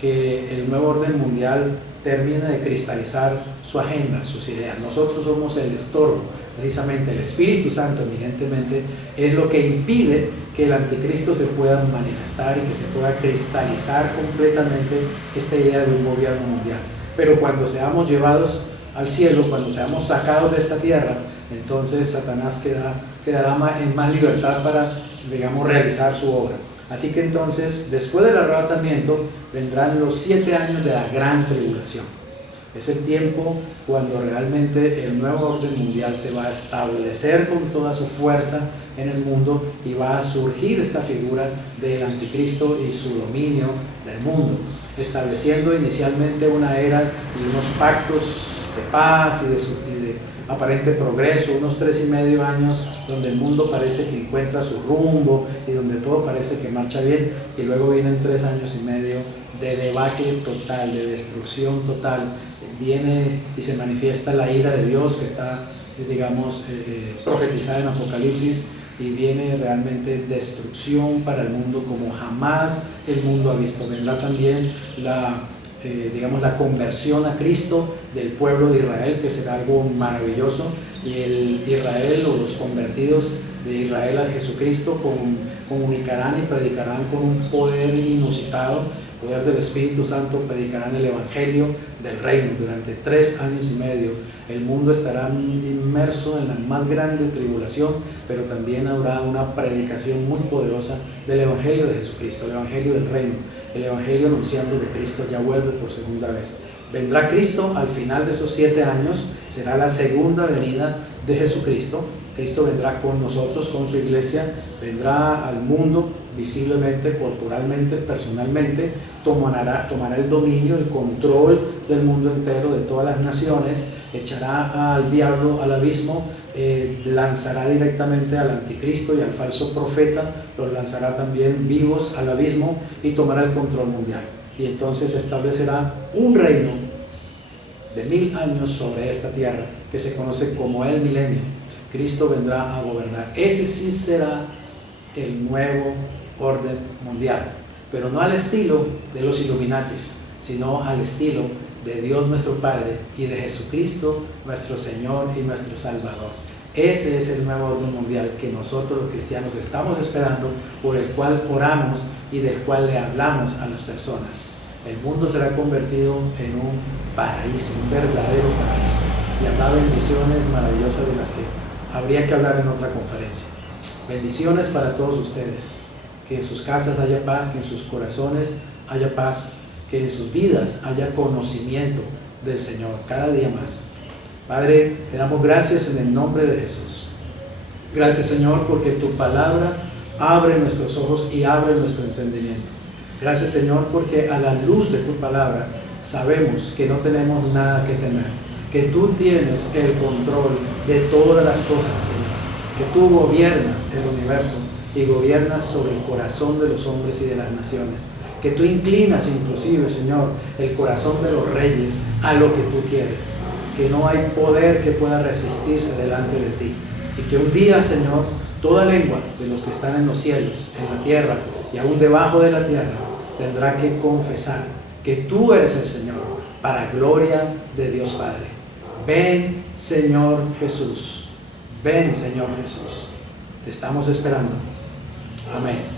que el nuevo orden mundial termine de cristalizar su agenda, sus ideas. Nosotros somos el estorbo, precisamente el Espíritu Santo eminentemente es lo que impide que el anticristo se pueda manifestar y que se pueda cristalizar completamente esta idea de un gobierno mundial. Pero cuando seamos llevados al cielo, cuando seamos sacados de esta tierra, entonces Satanás quedará en más libertad para, digamos, realizar su obra. Así que entonces, después del arrebatamiento, vendrán los 7 años de la gran tribulación. Es el tiempo cuando realmente el nuevo orden mundial se va a establecer con toda su fuerza en el mundo y va a surgir esta figura del anticristo y su dominio del mundo, estableciendo inicialmente una era y unos pactos de paz y de aparente progreso, unos 3,5 años donde el mundo parece que encuentra su rumbo y donde todo parece que marcha bien, y luego vienen 3,5 años de debacle total, de destrucción total. Viene y se manifiesta la ira de Dios que está, digamos, profetizada en Apocalipsis, y viene realmente destrucción para el mundo como jamás el mundo ha visto. Vendrá también la conversión a Cristo del pueblo de Israel, que será algo maravilloso, y el Israel o los convertidos de Israel a Jesucristo comunicarán y predicarán con un poder inusitado, poder del Espíritu Santo, predicarán el Evangelio del Reino durante 3,5 años. El mundo estará inmerso en la más grande tribulación, pero también habrá una predicación muy poderosa del Evangelio de Jesucristo, el Evangelio del Reino, el Evangelio anunciando que Cristo ya vuelve por segunda vez. Vendrá Cristo al final de esos 7 años, será la segunda venida de Jesucristo. Cristo vendrá con nosotros, con su iglesia, vendrá al mundo, visiblemente, corporalmente, personalmente, tomará el dominio, el control del mundo entero, de todas las naciones, echará al diablo al abismo, lanzará directamente al anticristo y al falso profeta, los lanzará también vivos al abismo y tomará el control mundial. Y entonces establecerá un reino de 1000 años sobre esta tierra, que se conoce como el milenio. Cristo vendrá a gobernar. Ese sí será el nuevo orden mundial, pero no al estilo de los Illuminatis, sino al estilo de Dios nuestro Padre y de Jesucristo nuestro Señor y nuestro Salvador. Ese es el nuevo orden mundial que nosotros los cristianos estamos esperando, por el cual oramos y del cual le hablamos a las personas. El mundo será convertido en un paraíso, un verdadero paraíso, y habrá bendiciones maravillosas de las que habría que hablar en otra conferencia. Bendiciones para todos ustedes, que en sus casas haya paz, que en sus corazones haya paz, que en sus vidas haya conocimiento del Señor cada día más. Padre, te damos gracias en el nombre de Jesús. Gracias, Señor, porque tu palabra abre nuestros ojos y abre nuestro entendimiento. Gracias, Señor, porque a la luz de tu palabra sabemos que no tenemos nada que temer, que tú tienes el control de todas las cosas, Señor, que tú gobiernas el universo y gobiernas sobre el corazón de los hombres y de las naciones, que tú inclinas inclusive, Señor, el corazón de los reyes a lo que tú quieres, que no hay poder que pueda resistirse delante de ti, y que un día, Señor, toda lengua de los que están en los cielos, en la tierra y aún debajo de la tierra, tendrá que confesar que tú eres el Señor, para gloria de Dios Padre. Ven, Señor Jesús. Ven, Señor Jesús. Te estamos esperando. Amén.